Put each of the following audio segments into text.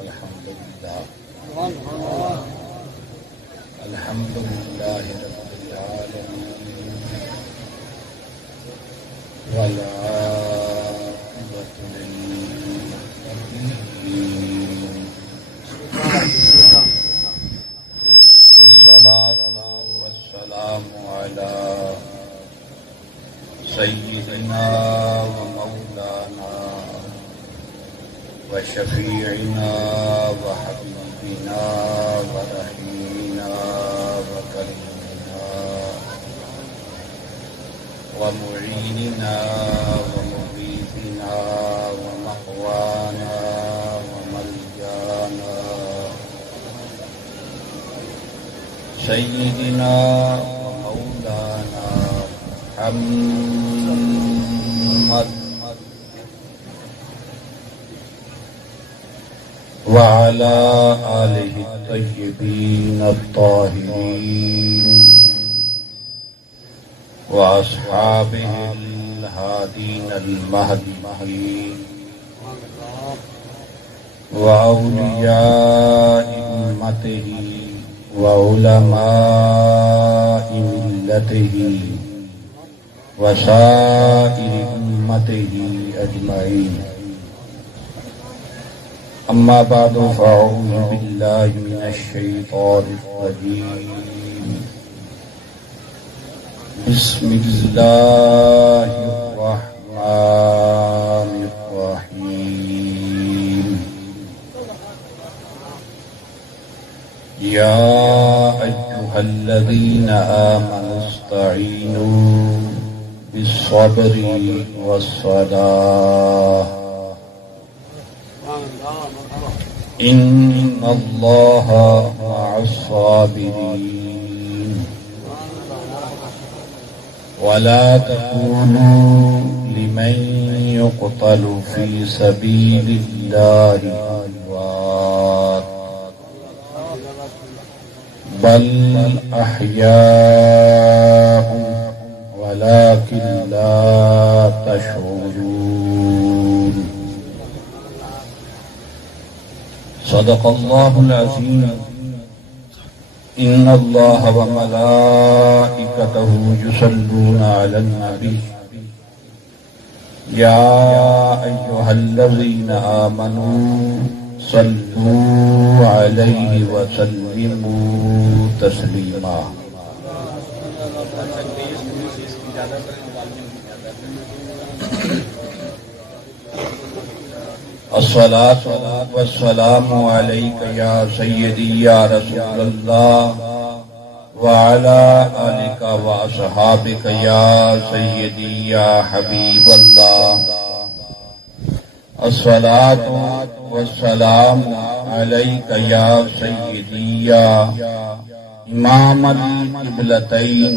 الحمدللہ الحمدللہ رب العالمین والعاقبۃ للمتقین والصلاۃ والسلام علی سیدنا ومولانا وشفيعنا وحبيبنا ورحيمنا وكريمنا ومعيننا ومغيثنا ومقوانا وملجانا سيدنا ومولانا محمد وعلى آله الطيبين الطاهرين وأصحابه الهادين المهديين وأولياء أمته وعلماء ملته وسائر أمته أجمعين. أما بعد فأعوذ بالله من الشيطان الرجيم. بسم الله الرحمن الرحيم. يا أيها الذين آمنوا استعينوا بالصبر والصلاة إن الله مع الصابرين. ولا تكونوا لمن يقتل في سبيل الله أموات بل أحياء ولكن لا تشعرون. صدق الله العظيم. إن الله وملائكته يصلون على النبي يا أيها الذين آمنوا صلوا عليه وسلموا تسليما. الصلاة والسلام عليك يا سيدي يا رسول الله وعلى آلك وأصحابك يا سيدي يا حبيب الله. الصلاة والسلام عليك يا سيدي يا إمام القبلتين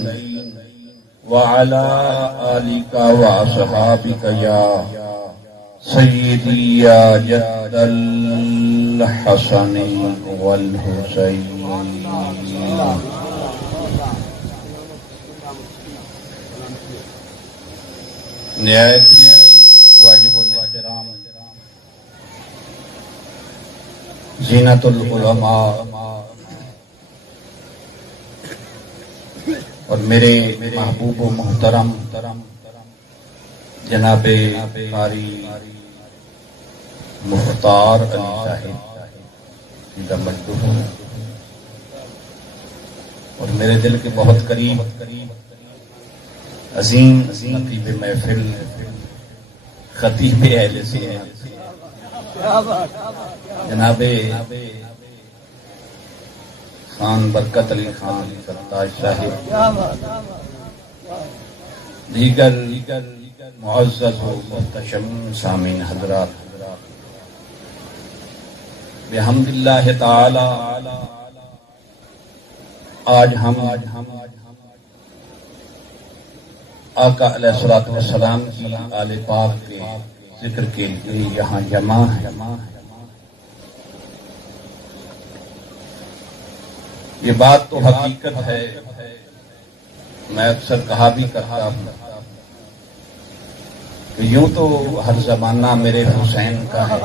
وعلى آلك وأصحابك يا سيدي يا جد الحسن والحسين. نهایت واجب الاحترام زینت العلماء اور میرے محبوب و محترم جناب قاری مختار علی صاحب کا مجدو ہوں اور میرے دل کے بہت قریب عظیم خطیب محفل خطیب اہل سنت جناب خان برکت علی خان فتاش صاحب دیگر معزز و محتشم سامعین حضرات، بحمد اللہ تعالی آج ہم آقا علیہ الصلوۃ والسلام کی آل پاک کے ذکر کے لیے یہاں جمع ہے. یہ بات تو حقیقت ہے، میں اکثر کہا بھی کرتا ہوں کہ یوں تو ہر زمانہ میرے حسین کا ہے،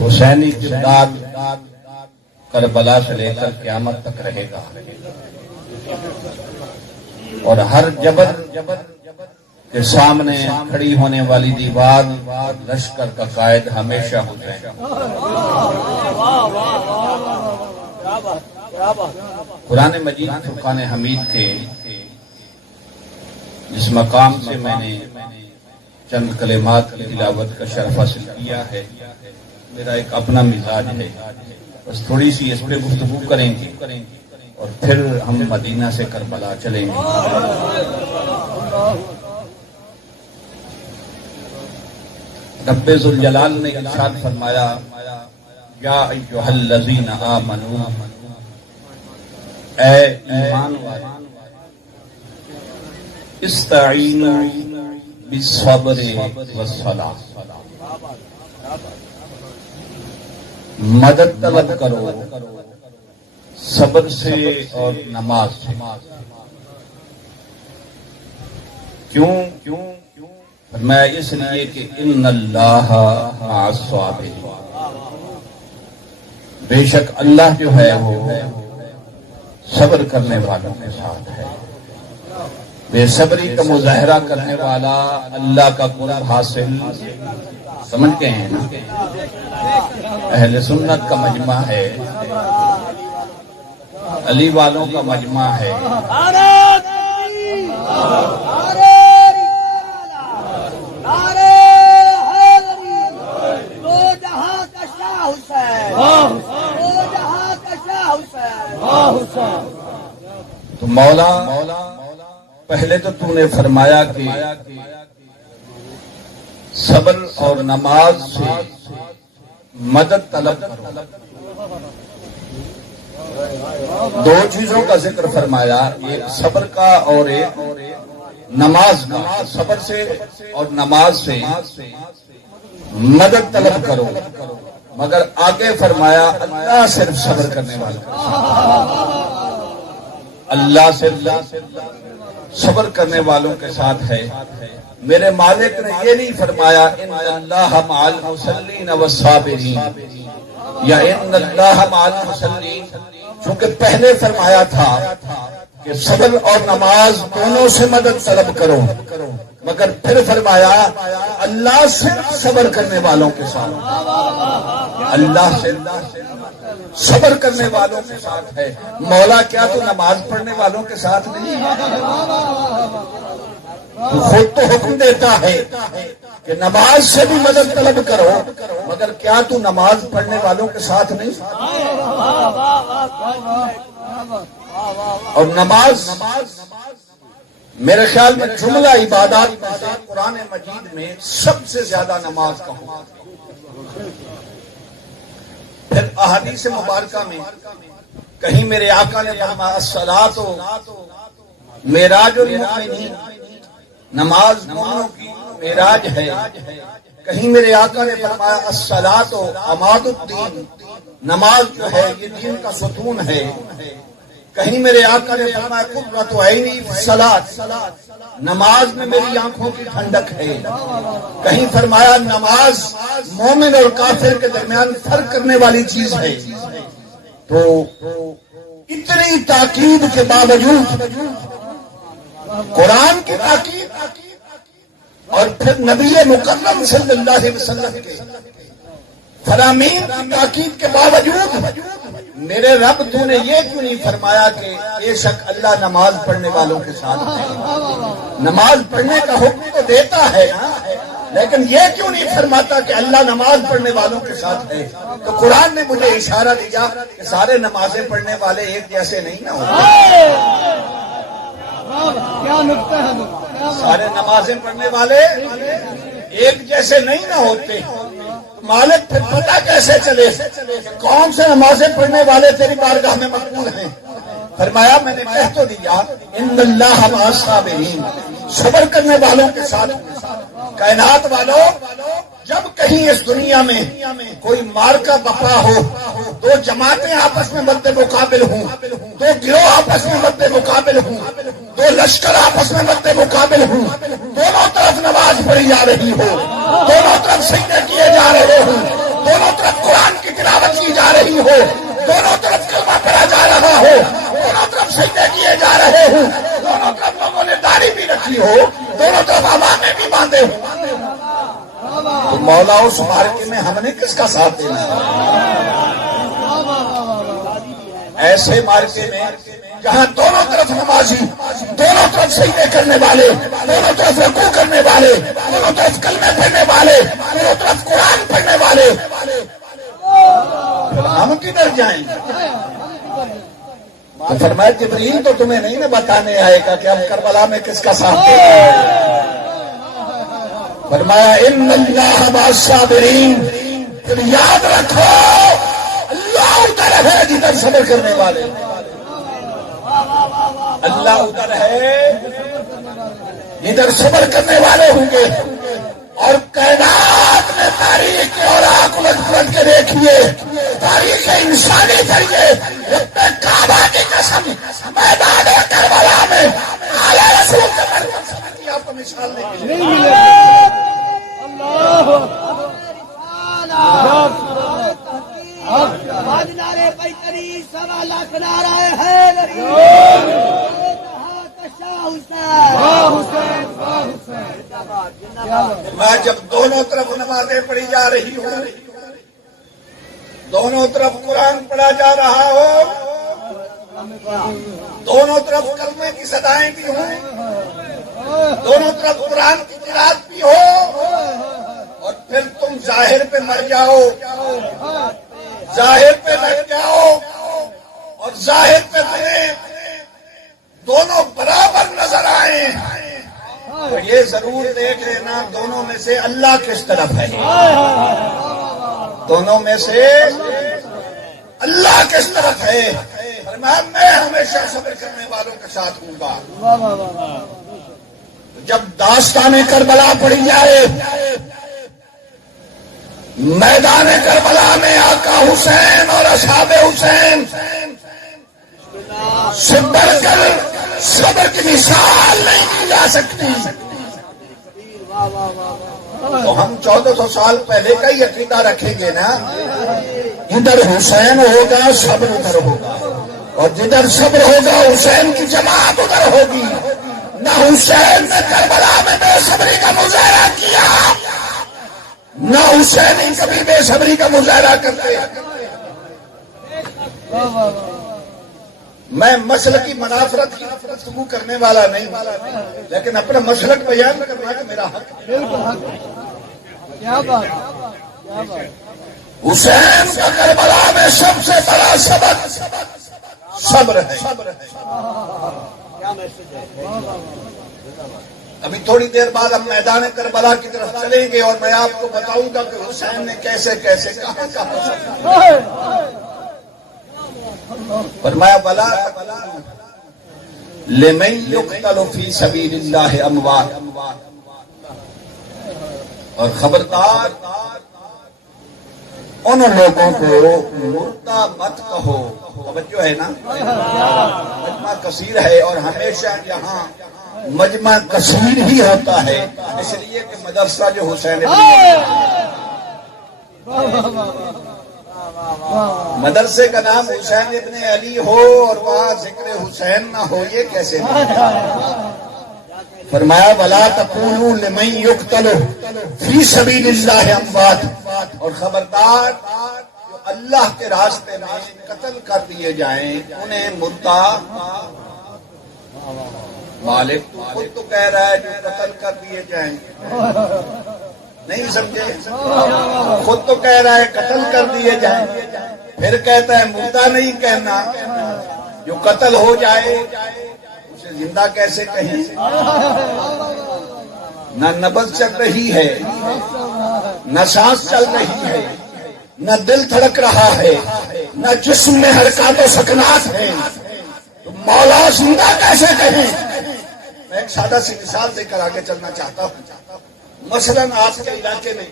حسینی کردار کربلا سے لے کر قیامت تک رہے گا، اور ہر جبر کے سامنے کھڑی ہونے والی دیوار لشکر کا قائد ہمیشہ حسین۔ قرآن مجید فرقان حمید کے جس مقام سے میں نے چند کلمات کی تلاوت کا شرف حاصل کیا ہے، میرا ایک اپنا مزاج ہے، بس تھوڑی سی اس پہ گفتگو کریں گے اور پھر ہم مدینہ سے کربلا چلیں گے۔ رب ذوالجلال نے ارشاد فرمایا، یا ایھا الذین آمنوا، اے ایمان والو، استعینوا بالصبر والصلاۃ، مدد طلب کرو صبر سے اور نماز سے۔ کیوں؟ میں اس لیے کہ ان اللہ مع الصابرین، بے شک اللہ جو ہے وہ صبر کرنے والوں کے ساتھ ہے۔ بے صبری کا مظاہرہ کرنے والا اللہ کا قرب حاصل سمجھتے ہیں نا، اہل سنت کا مجمع ہے، علی والوں کا مجمع ہے۔ تو مولا پہلے تو نے فرمایا کہ صبر اور نماز سے مدد طلب کرو۔ دو چیزوں کا ذکر فرمایا، ایک صبر کا اور ایک نماز کا۔ صبر سے اور نماز سے مدد طلب کرو، مگر آگے فرمایا اللہ صرف صبر کرنے والا، اللہ صرف صبر کرنے والوں کے ساتھ ہے۔ میرے مالک نے یہ نہیں فرمایا ان اللہ مع المصلین والصابرین یا ان اللہ مع المصلین، چونکہ پہلے فرمایا تھا کہ صبر اور نماز دونوں سے مدد طلب کرو، مگر پھر فرمایا اللہ صرف صبر کرنے والوں کے ساتھ، اللہ صرف صبر کرنے والوں کے ساتھ ہے۔ مولا کیا تو نماز پڑھنے والوں کے ساتھ نہیں؟ تو خود تو حکم دیتا ہے کہ نماز سے بھی مدد طلب کرو، مگر کیا تو نماز پڑھنے والوں کے ساتھ نہیں؟ اور نماز میرے خیال میں جملہ عبادات میں سے قرآن مجید میں سب سے زیادہ نماز کا حکم۔ پھر احادیث مبارکہ میں کہیں میرے آقا نے فرمایا الصلاۃ معراج المؤمنین، نماز مومنوں کی معراج ہے۔ کہیں میرے آقا نے فرمایا الصلاۃ عماد الدین، نماز جو ہے یہ دین کا ستون ہے۔ کہیں میرے آقا نے فرمایا قرۃ عینی فی الصلاۃ، نماز میں میری آنکھوں کی ٹھنڈک ہے۔ کہیں فرمایا نماز مومن اور کافر کے درمیان فرق کرنے والی چیز ہے۔ تو اتنی تاکید کے باوجود، قرآن کی تاکید اور پھر نبی مکرم صلی اللہ علیہ وسلم کے فرامین کی تاکید کے باوجود میرے رب تو نے یہ کیوں نہیں فرمایا کہ بے شک اللہ نماز پڑھنے والوں کے ساتھ ہے؟ نماز پڑھنے کا حکم تو دیتا ہے نا، لیکن یہ کیوں نہیں فرماتا کہ اللہ نماز پڑھنے والوں کے ساتھ ہے؟ تو قرآن نے مجھے اشارہ دیا کہ سارے نمازیں پڑھنے والے ایک جیسے نہیں نہ ہوتے، سارے نمازیں پڑھنے والے ایک جیسے نہیں نہ ہوتے۔ مالک پھر پتہ کیسے چلے کون سے نمازیں پڑھنے والے تیری بارگاہ میں مقبول ہیں؟ فرمایا میں نے کہہ تو دیا ان اللہ مع الصابرین، صبر کرنے والوں کے ساتھ۔ کائنات والوں جب کہیں اس دنیا میں کوئی مارکا بپا ہو، دو جماعتیں آپس میں مد مقابل ہوں، دو گروہ آپس میں مد مقابل ہوں، دو لشکر آپس میں مد مقابل ہوں، دونوں طرف نماز پڑھی جا رہی ہو، دونوں طرف سجدے کیے جا رہے ہوں، دونوں طرف قرآن کی تلاوت کی جا رہی ہو، دونوں طرف کلمہ پڑھا جا رہا ہو، دونوں طرف سجدے کیے جا رہے ہوں، دونوں طرف لوگوں نے داڑھی بھی رکھی ہو، دونوں طرف عوامیں بھی باندھے ہوں، تو مولا اس مارکے میں ہم نے کس کا ساتھ دینا ہے؟ ایسے مارکے میں جہاں دونوں طرف نمازی، دونوں طرف سجدے کرنے والے، دونوں طرف رکوع کرنے والے، دونوں طرف کلمے پڑھنے والے، دونوں طرف قرآن پڑھنے والے، ہم کدھر جائیں؟ تو فرمایا جبریل تو تمہیں نہیں نہ بتانے آئے گا کہ ہم کربلا میں کس کا ساتھ دیں؟ فرمایا ان اللہ مع الصابرین، پھر یاد رکھو اللہ ادھر ہے جدھر صبر کرنے والے، اللہ ادھر ہے جدھر صبر کرنے والے ہوں گے۔ اور کائنات میں تاریخ کے اور آنکھ الٹ پلٹ کے دیکھیے، تاریخ انسانی ذریعے رب کعبہ کی قسم میدان کربلا میں اعلی رسول کے مرکز کی آپ کو مثال نہیں ملے۔ میں جب دونوں طرف نمازیں پڑھی جا رہی ہوں، دونوں طرف قرآن پڑھا جا رہا ہو، دونوں طرف کلمے کی صدائیں بھی ہوں، دونوں طرف قرآن کی قرات بھی ہو، اور پھر تم ظاہر پہ مر جاؤ، ظاہر پہ لگ جاؤ، اور ظاہر پہ تمہیں دونوں برابر نظر آئے، تو یہ ضرور دیکھ لینا دونوں میں سے اللہ کس طرف ہے، دونوں میں سے اللہ کس طرف ہے۔ فرمایا میں ہمیشہ صبر کرنے والوں کے ساتھ ہوں گا۔ جب داستان کربلا پڑھی جائے، میدان کربلا میں آقا حسین اور اصحاب حسین سے بڑھ کر صبر کی مثال نہیں دی جا سکتی، تو ہم 1400 سال پہلے کا ہی عقیدہ رکھیں گے نا، ادھر حسین ہوگا صبر ادھر ہوگا، اور جدھر صبر ہوگا حسین کی جماعت ادھر ہوگی۔ نہ حسین نے کربلا میں بے صبری کا مظاہرہ کیا، نہ حسین کبھی بے صبری کا مظاہرہ کرتے۔ میں مسلکی منافرت کی گفتگو کرنے والا نہیں، لیکن اپنا مسلک بیان کرنا کہ میرا حق ہے۔ حسین کا کربلا میں سب سے بڑا سبق صبر ہے۔ ابھی تھوڑی دیر بعد ہم میدان کربلا کی طرف چلیں گے، اور میں آپ کو بتاؤں گا کہ حسین نے کیسے کیسے کہاں کہاں فرمایا بلا لمن یقتل فی سبیل اللہ اموات، اور خبردار ان لوگوں کو مردہ مت کہو۔ توجہ ہے نا، مجمع کثیر ہے، اور ہمیشہ یہاں مجمع کثیر ہی ہوتا ہے، اس لیے کہ مدرسہ جو حسین مدرسے کا نام حسین ابن علی ہو اور وہاں ذکر حسین نہ ہو، یہ کیسے؟ فرمایا وَلَا تَقُولُوا لِمَن يُقْتَلُ فِي سَبِيلِ اللَّهِ اموات، اور خبردار جو اللہ کے راستے میں قتل کر دیے جائیں انہیں مردہ مالک تو خود تو کہہ رہا ہے جو قتل کر دیے جائیں، نہیں سمجھے؟ خود تو کہہ رہا ہے قتل کر دیے جائیں، پھر کہتا ہے مردہ نہیں کہنا، جو قتل ہو جائے اسے زندہ کیسے کہیں؟ نہ نبض چل رہی ہے، نہ سانس چل رہی ہے، نہ دل دھڑک رہا ہے، نہ جسم میں حرکات و سکنات ہے، تو مولا زندہ کیسے کہیں؟ میں ایک سادہ سی مثال دے کر آگے چلنا چاہتا ہوں۔ مثلاً آپ کے علاقے میں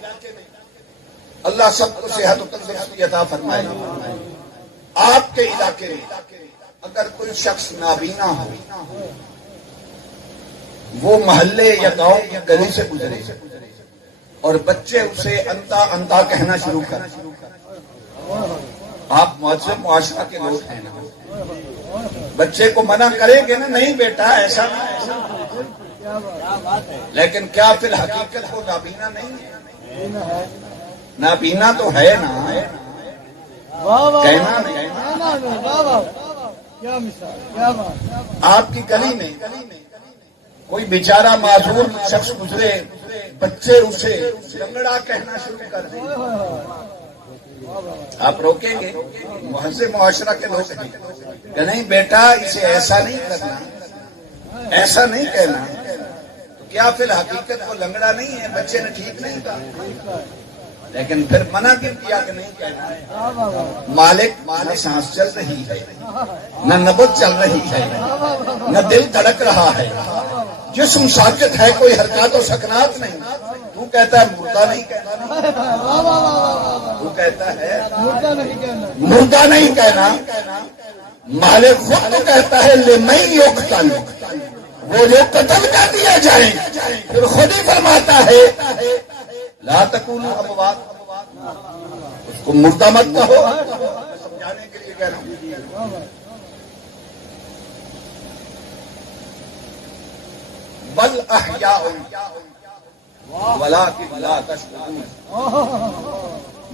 اللہ سب کو صحت و تندرستی عطا فرمائے، آپ کے علاقے میں اگر کوئی شخص نابینا ہو، وہ محلے یا گاؤں کی گلی سے گزرے اور بچے اسے انتا انتا کہنا شروع کر، آپ معذب معاشرہ کے لوگ ہیں نا، بچے کو منع کریں گے نا، نہیں بیٹا ایسا نہیں، لیکن کیا فی الحقیقت وہ نابینا نہیں ہے؟ نابینا تو ہے نا، کہنا نہیں۔ آپ کی گلی میں کوئی بیچارہ معذور شخص گزرے، بچے اسے لنگڑا کہنا شروع کر دیں، آپ روکیں گے؟ مہذب معاشرہ کے لوگ ہیں کہ نہیں بیٹا اسے ایسا نہیں کرنا، ایسا نہیں کہنا، تو کیا فی الحقیقت وہ لنگڑا نہیں ہے؟ بچے نے ٹھیک نہیں کہا، لیکن پھر منع کیا کہ نہیں کہنا۔ مالک سانس چل رہی ہے، نہ نبض چل رہی ہے، نہ دل دھڑک رہا ہے، جسم ساکت ہے، کوئی حرکات و سکنات نہیں، تو کہتا ہے مردہ نہیں کہنا، تو کہتا ہے مردہ نہیں کہنا۔ مالک خود تو کہتا ہے لمن یقتل، وہ جو قتل کر دیا جائیں، پھر خود ہی فرماتا ہے لا تقولوا اموات، اس کو مردہ مت کہو، سمجھانے کے لیے کہہ رہا ہوں۔ بل احیاء ولکن لا تشعرون،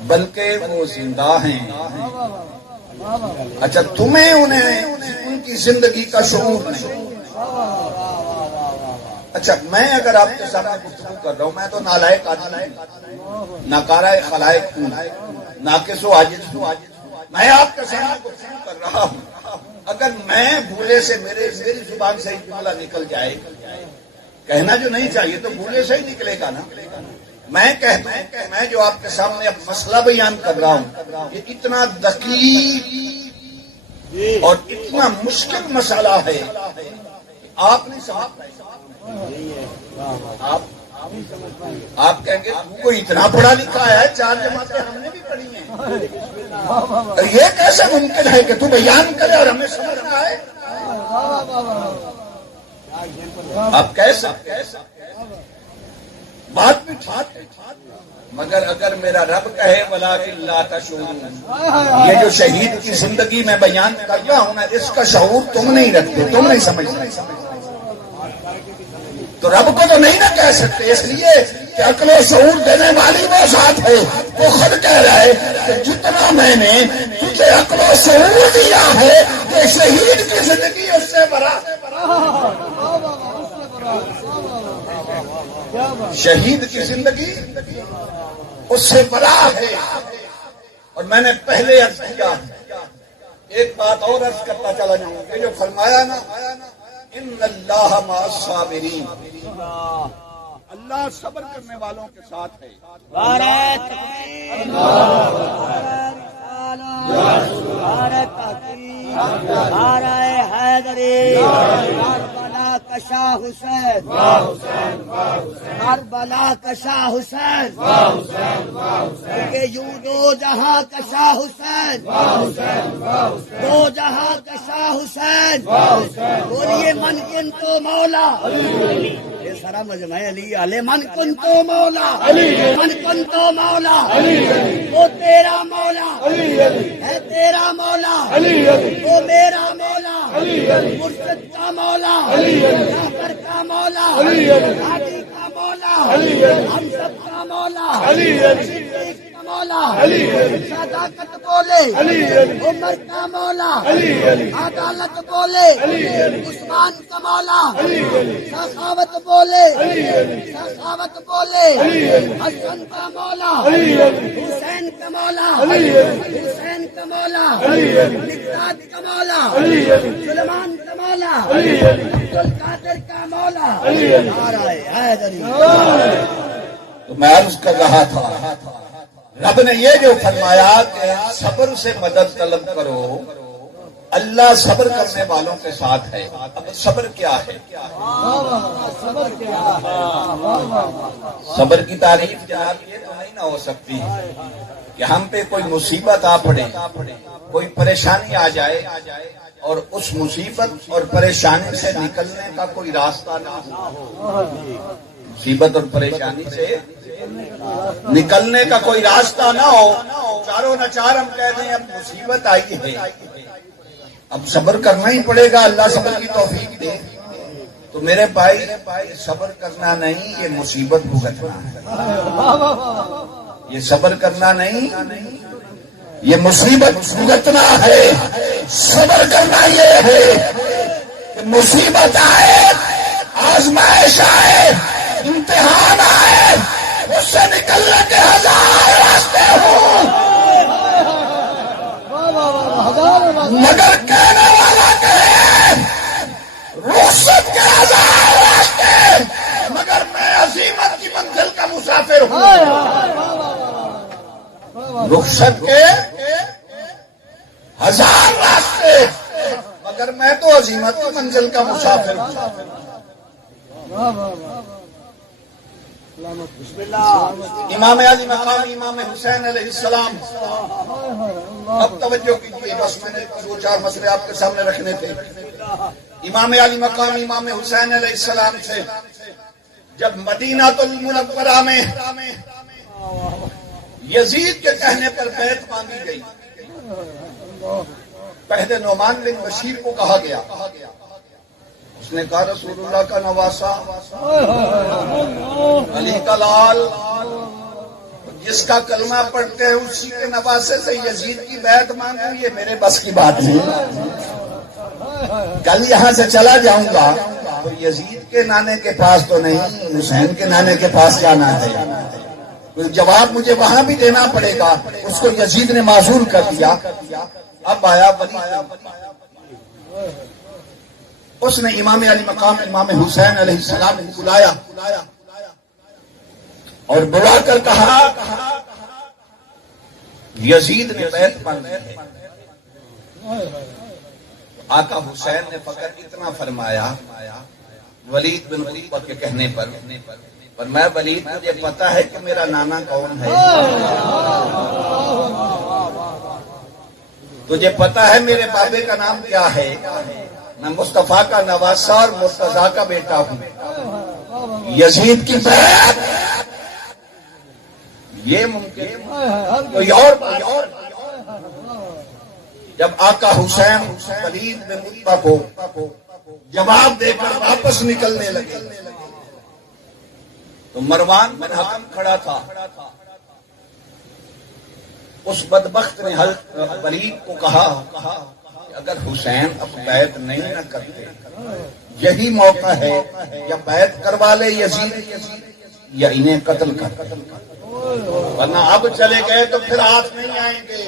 بلکہ وہ زندہ ہیں، اچھا تمہیں انہیں ان کی زندگی کا شعور نہیں۔ اچھا میں اگر آپ کے سامنے گفتگو کر رہا ہوں، میں تو نالائق آدمی ہوں، ناکارہ خلائق ہوں، ناقص و عاجز ہوں، میں آپ کے سامنے گفتگو کر رہا ہوں، اگر میں بھولے سے میری زبان سے ہی جملہ نکل جائے، کہنا جو نہیں چاہیے تو بھولے سے ہی نکلے گا نا، میں کہتا ہوں کہ میں جو آپ کے سامنے اب مسئلہ بیان کر رہا ہوں، یہ اتنا دقیق اور اتنا مشکل مسئلہ ہے، آپ نہیں سمجھ، آپ کہیں گے تو کوئی اتنا پڑھا لکھا ہے، 4 جماعتیں ہم نے بھی پڑھی ہیں، یہ کیسے ممکن ہے کہ تو بیان کرے اور ہمیں سمجھ رہا ہے؟ آپ کیسے بات بھی ٹھاک، مگر اگر میرا رب کہے ولکن لا تشعرون، یہ جو شہید کی زندگی میں بیان کر رہا ہوں نا، اس کا شعور تم نہیں رکھتے، تم نہیں سمجھتے، تو رب کو تو نہیں نہ کہہ سکتے، اس لیے کہ عقل و شعور دینے والی وہ ذات ہے، وہ خود کہہ رہا ہے کہ جتنا میں نے تجھے عقل و شعور دیا ہے کہ شہید کی زندگی اس سے بڑا، شہید کی زندگی اس سے بڑا ہے۔ اور میں نے پہلے عرض کیا، ایک بات اور عرض کرتا چلا جاؤں کہ جو فرمایا نا ان اللہ مع الصابرین، اللہ صبر کرنے والوں کے ساتھ ہے۔ کربلا کا شاہ حسین، کربلا کا شاہ حسین، کہ یوں دو جہاں کا شاہ حسین، دو جہاں کا شاہ حسین، بولیے من کن تو مولا، یہ سارا مجمع علی علیہ، من کن تو مولا، من کن تو مولا، وہ تیرا مولا ہے، تیرا مولا وہ میرا مولا، مرشد کا مولا، جعفر کا مولا، ہادی کا مولا، ہم سب کا مولا، صدیق کا مولا، صداقت بولے عمر کا مولا، عدالت بولے عثمان کا مولا، سخاوت بولے سخاوت بولے حسن کا مولا، حسین کا مولا، حسین کا مولا، مقداد کا مولا، سلیمان کا مولا، عبد القادر کا مولا، نعرہ حیدری۔ تو میں عرض کر رہا تھا رب نے یہ جو فرمایا کہ صبر سے مدد طلب کرو، اللہ صبر کرنے والوں کے ساتھ ہے. اب صبر کیا ہے؟ صبر کی تعریف جناب یہ تو نہیں نہ ہو سکتی کہ ہم پہ کوئی مصیبت آ پڑے، کوئی پریشانی آ جائے اور اس مصیبت اور پریشانی سے نکلنے کا کوئی راستہ نہ ہو. مصیبت اور پریشانی سے نکلنے کا کوئی راستہ نہ ہو، چاروں ناچار ہم کہہ دیں اب مصیبت آئی ہے، اب صبر کرنا ہی پڑے گا، اللہ صبر کی توفیق دے. تو میرے بھائی صبر کرنا نہیں، یہ مصیبت بھگتنا ہے. یہ صبر کرنا نہیں، یہ مصیبت بھگتنا ہے. صبر کرنا یہ ہے کہ مصیبت آئے، آزمائش آئے، امتحان آئے، اس سے نکلنے کے ہزار راستے ہوں، مگر کہنے والا کہے رخصت کے ہزار راستے، مگر میں عزیمت کی منزل کا مسافر ہوں. رخصت کے ہزار راستے، مگر میں تو عزیمت کی منزل کا مسافر ہوں. امام علی مقام امام حسین علیہ السلام. اب توجہ کیجیے، بس میں نے 2-4 مسئلے آپ کے سامنے رکھنے تھے. امام علی مقام امام حسین علیہ السلام سے جب مدینہ المنورہ میں یزید کے کہنے پر بیعت مانگی گئی، پہلے نعمان بن بشیر کو کہا گیا. اس نے کہا رسول اللہ کا نواسا، علی کا لال، جس کا کلمہ پڑھتے ہیں اسی کے نواسے سے یزید کی بیعت مانگوں، یہ میرے بس کی بات نہیں. کل یہاں سے چلا جاؤں گا تو یزید کے نانے کے پاس تو نہیں، حسین کے نانے کے پاس جانا ہے. جواب مجھے وہاں بھی دینا پڑے گا. اس کو یزید نے معذور کر دیا. اب آیا اس نے امام علی مقام امام حسین علیہ السلام کو بلایا اور بلا کر کہا یزید نے بیعت مانگی ہے. آقا حسین نے فقط اتنا فرمایا ولید بن عتبہ کے کہنے پر میں ولید، مجھے پتا ہے کہ میرا نانا کون ہے، تجھے پتا ہے میرے بابے کا نام کیا ہے، میں مصطفیٰ کا نواسا اور مرتضیٰ کا بیٹا ہوں. یزید کی بیعت یہ ممکن کوئی اور. جب آقا حسین ولید بن عتبہ کو جواب دے کر واپس نکلنے لگے تو مروان بن حکم کھڑا تھا. اس بدبخت نے ولید کو کہا کہ اگر حسین اب بیعت نہیں نہ کرتے، یہی موقع ہے یا بیعت کروا لے یزید یا انہیں قتل کر، ورنہ اب چلے گئے تو پھر آپ نہیں آئیں گے.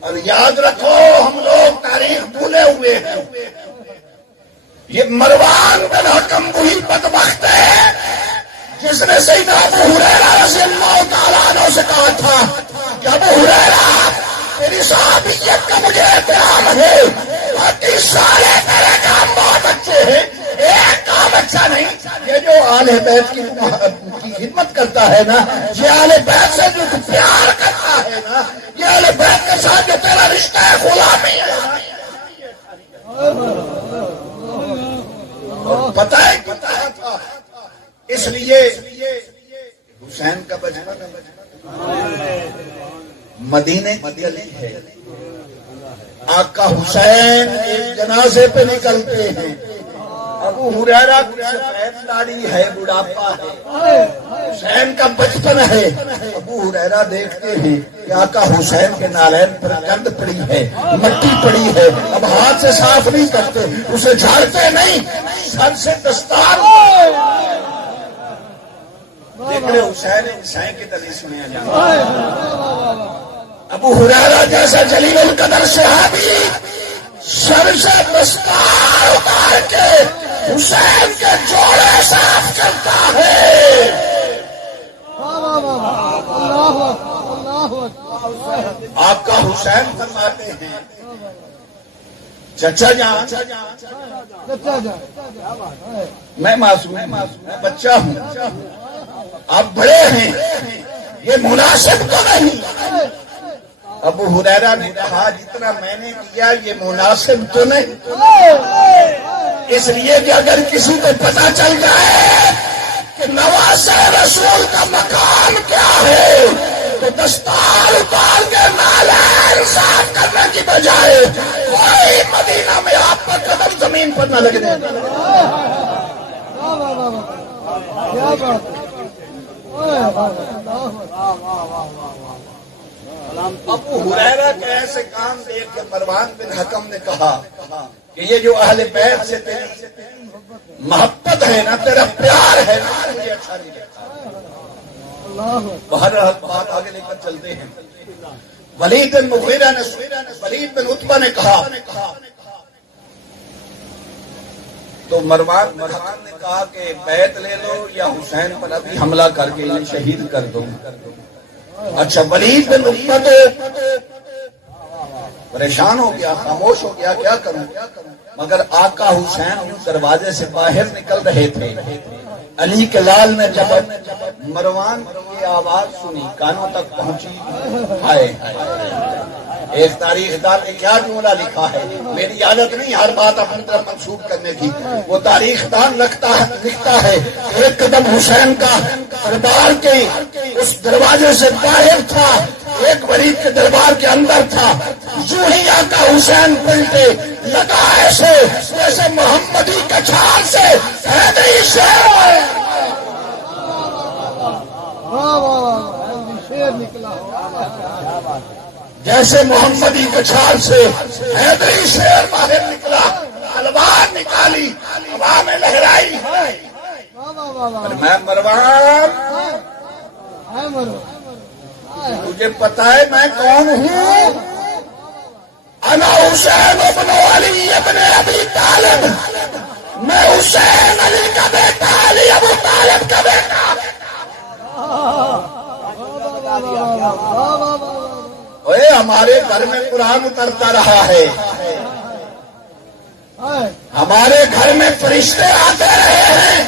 اور یاد رکھو ہم لوگ تاریخ بھولے ہوئے ہیں. یہ مروان بن حکم وہی بدبخت ہے جس نے سیدنا ابو ہریرہ رضی اللہ تعالیٰ عنہ سے کہا تھا کہ ابو ہریرہ تیری صحابیت کا مجھے احترام ہے، باقی سارے میرے کام بہت اچھے ہیں، ایک کام اچھا نہیں. یہ جو آل بیت کی خدمت کرتا ہے نا، یہ آل بیت سے جو پیار کرتا ہے نا، یہ آل بیت کے ساتھ جو تیرا رشتہ ہے غلامی ہے. اور پتہ ہے تھا، اس لیے حسین کا بچپن مدینے کی گلی ہے. آقا حسین ایک جنازے پہ نکلتے ہیں، ابو ہریرہ کی سفید داڑھی ہے، بڑھاپا ہے، حسین کا بچپن ہے. ابو ہریرہ دیکھتے ہیں کہ آقا حسین کے نالین پر گند پڑی ہے، مٹی پڑی ہے، اب ہاتھ سے صاف نہیں کرتے، اسے جھاڑتے نہیں، سر سے دستار دیکھ رہے حسین عیسائی کی طرح سنیا جاتا. ابو ہریرہ جیسا جلیل القدر صحابی سر سے دستار اتار کے حسین کے جوڑے صاف کرتا ہے. آقا حسین فرماتے ہیں چچا جان میں معصوم میں بچہ ہوں، آپ بڑے ہیں، یہ مناسب تو نہیں۔ ابو ہریرہ نے کہا جتنا میں نے کیا یہ مناسب تو نہیں، اس لیے کہ اگر کسی کو پتا چل جائے کہ نواسہ رسول کا مقام کیا ہے تو دستار اتار کے نالین صاف کرنے کی بجائے کوئی مدینہ میں آپ کا قدم زمین پر نہ لگ دے۔ ابو ہریرہ کے ایسے کام دیکھ کے مروان بن حکم نے کہا کہ یہ جو اہل بیت سے تیری محبت ہے نا، تیرا پیار ہے نا، مجھے اچھا نہیں لگتا۔ بہر بات آگے لے کر چلتے ہیں۔ ولید بن مغیرہ نے ولید بن عتبہ نے کہا تو مروان نے کہا کہ بیت لے لو یا حسین پر ابھی حملہ کر کے انہیں شہید کر دو۔ اچھا ولید بن عتبہ تو پریشان ہو گیا، خاموش ہو گیا، کیا کروں؟ مگر آقا حسین دروازے سے باہر نکل رہے تھے۔ علی کے لال نے جب مروان کی آواز سنی کانوں تک پہنچی، ہائے ایک تاریخ دان نے کیا جملہ لکھا ہے، میری عادت نہیں ہر بات اپنی طرف منسوب کرنے کی، وہ تاریخ دان لکھتا ہے ایک قدم حسین کا دربار کے اس دروازے سے باہر تھا، ایک ولید کے دربار کے اندر تھا، یوں ہی آقا حسین پلٹے، لگا ایسے جیسے محمدی کچھال سے حیدری شیر نکلا، جیسے محمدی کچھال سے حیدری شیر باہر نکلا، تلوار نکالی، ہوا میں لہرائی، اور میں مروان تجھے پتا ہے میں کون ہوں؟ انا حسین ابن علی ابن ابی طالب، میں حسین علی کا بیٹا، علی ابو طالب کا بیٹا۔ اوے ہمارے گھر میں قرآن اترتا رہا ہے، ہمارے گھر میں فرشتے آتے رہے ہیں،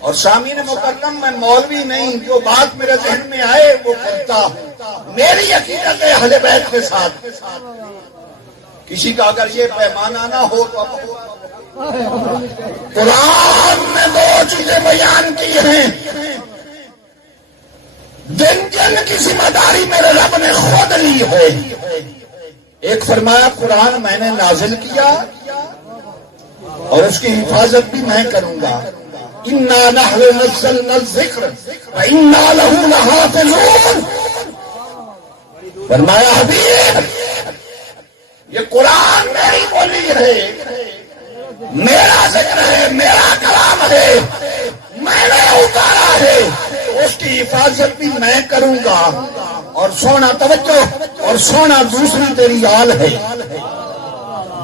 اور سامعین مکرم میں مولوی نہیں، جو بات میرے ذہن میں آئے وہ کرتا ہوں، میری عقیدت ہے اہل بیت کے ساتھ۔ کسی کا اگر یہ پیمانہ نہ ہو تو قرآن میں دو چیزیں بیان کی ہیں جن کی ذمہ داری میرے رب نے خود لی ہے۔ ایک فرمایا قرآن میں نے نازل کیا اور اس کی حفاظت بھی میں کروں گا، اِنَّا نَحْنُ نَزَّلْنَا الذِّكْرَ وَإِنَّا لَهُ لَحَافِظُونَ۔ فرمایا حبیب یہ قرآن میری بولی ہے، میرا ذکر ہے، میرا کلام ہے، میں نے اتارا ہے، اس کی حفاظت بھی میں کروں گا۔ اور سونا توجہ، اور سونا دوسری تیری آل ہے،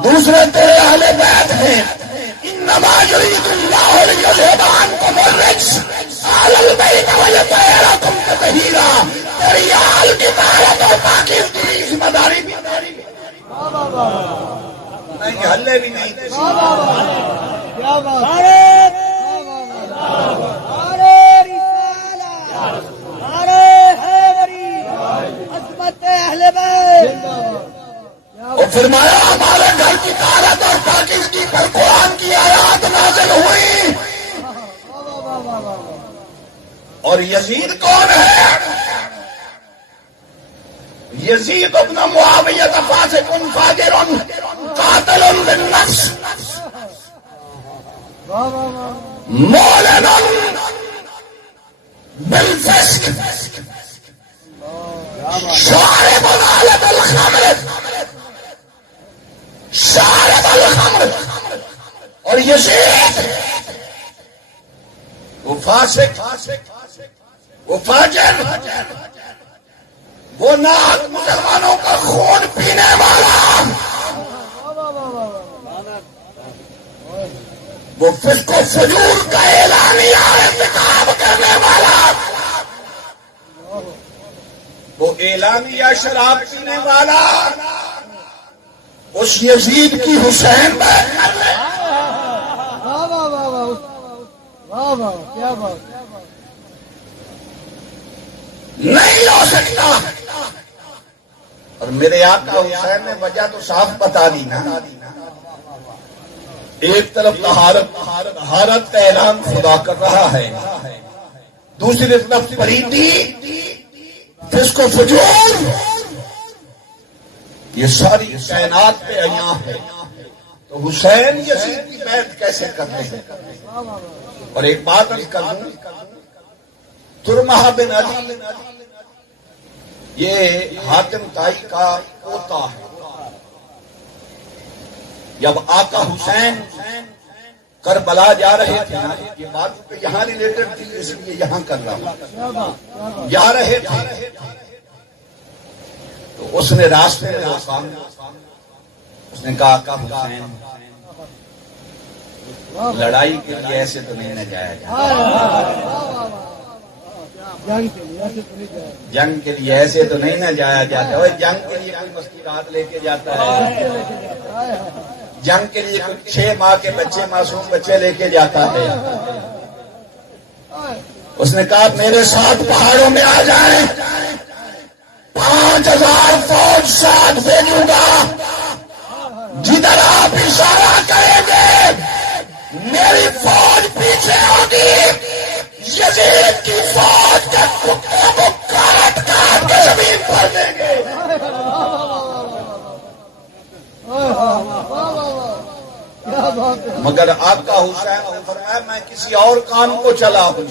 دوسرے تیرے اہل بیت ہیں۔ انما یرید اللہ لیذھب عنکم الرجس اہل البیت ویطہرکم تطہیرا۔ تیری آل کی طہارت اور پاکیزگی کی ذمہ داری بھی میری ہے، نہیں ہلے بھی نہیں۔ اور فرمایا ہمارے گھر کی طہارت اور پاکیزگی پر قرآن کی آیات نازل ہوئی۔ اور یزید کون ہے؟ یزید ابن معاویہ فاسق فاجر قاتل بالنفس مولن بالفسق شارب على الخمر، شارب الخمر۔ اور یزید وہ فاسق، وہ فاجر، وہ ناحق مسلمانوں کا خون پینے والا، وہ فسق و فجور کا اعلانیہ ارتکاب کرنے والا، وہ اعلانیہ شراب پینے والا، اس یزید کی حسین بیعت کر لے. واہ واہ واہ واہ واہ واہ کیا بات. نہیں ہو سکتا. اور میرے آقا حسین نے وجہ تو صاف بتا دی نا. ایک طرف طہارت کا اعلان خدا کر رہا ہے، دوسری طرف پلیتی، فسق و فجور، یہ ساری کائنات پہ عیاں ہے. تو حسین یزید کی بیعت کیسے کرتے ہیں؟ اور ایک بات عرض کر دوں، ترمہ بن علی یہ حاتم طائی کا پوتا ہے. جب آقا حسین کربلا جا رہے تھے، یہ بات تو یہاں ریلیٹڈ تھی اس لیے یہاں کر رہا ہوں، جا رہے تھے تو اس نے راستے میں روکا. اس نے کہا آقا حسین لڑائی کے لیے ایسے تو نہیں نہ جایا جاتا، جنگ کے لیے ایسے تو نہیں نہ جایا جاتا. وہ جنگ کے لیے کوئی مستورات لے کے جاتا ہے، جنگ کے لیے کوئی 6 ماہ کے بچے، معصوم بچے لے کے جاتا ہے. اس نے کہا میرے ساتھ پہاڑوں میں آ جائیں، 5000 فوج ساتھ بھیجوں گا، جدھر آپ اشارہ کریں گے میری فوج پیچھے ہوگی. یزید کی فوج کے کتے کو کاٹ کاٹ کے زمین پر دیں گے. مگر آقا حسین نے فرمایا میں کسی اور کام کو چلا ہوں،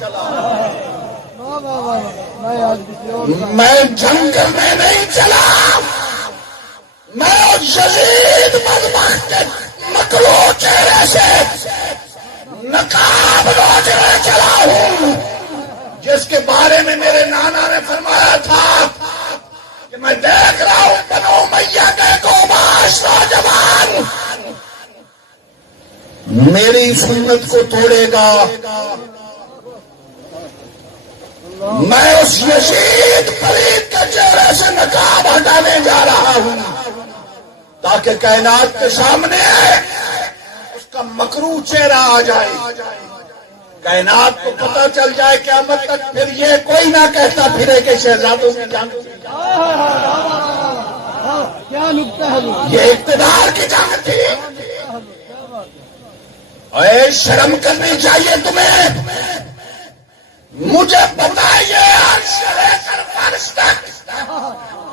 میں جنگ میں نہیں چلا، میں یزید بدبخت کے مکروہ چہرے سے نقاب نوچنے چلا ہوں، جس کے بارے میں میرے نانا نے فرمایا تھا کہ میں دیکھ رہا ہوں بنو امیہ کے قوماش نوجوان میری سنت کو توڑے گا. میں اس یزید پلید کے چہرے سے نقاب ہٹانے جا رہا ہوں تاکہ کائنات کے سامنے اس کا مکروہ چہرہ آ جائے، کائنات کو پتہ چل جائے قیامت تک پھر یہ کوئی نہ کہتا پھرے کہ شہزادوں کی جنگ. کیا نکتہ ہے یہ اقتدار کی جنگ تھی. اے شرم کرنی چاہیے تمہیں. مجھے بتائیے آج سے لے کر فرش تک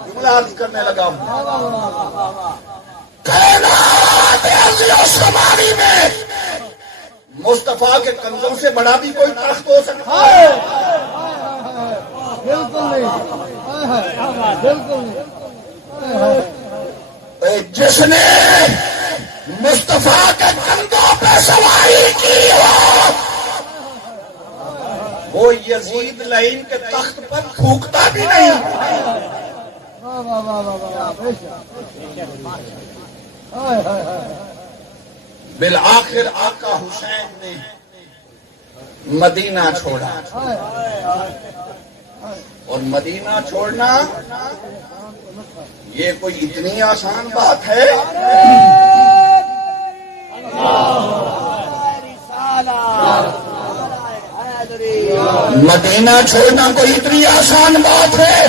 جملہ عرض کرنے لگا ہوں، کائنات ارض و شمالی میں مصطفیٰ کے کنزوں سے بڑا بھی کوئی تخت ہو سکتا ہے؟ بالکل نہیں، بالکل نہیں. جس نے مصطفیٰ کے کندھوں پہ سواری کی ہو وہ یزید لعین کے تخت پر تھوکتا بھی نہیں. بالآخر آقا حسین نے مدینہ چھوڑا، اور مدینہ چھوڑنا یہ کوئی اتنی آسان بات ہے؟ مدینہ چھوڑنا کوئی اتنی آسان بات ہے؟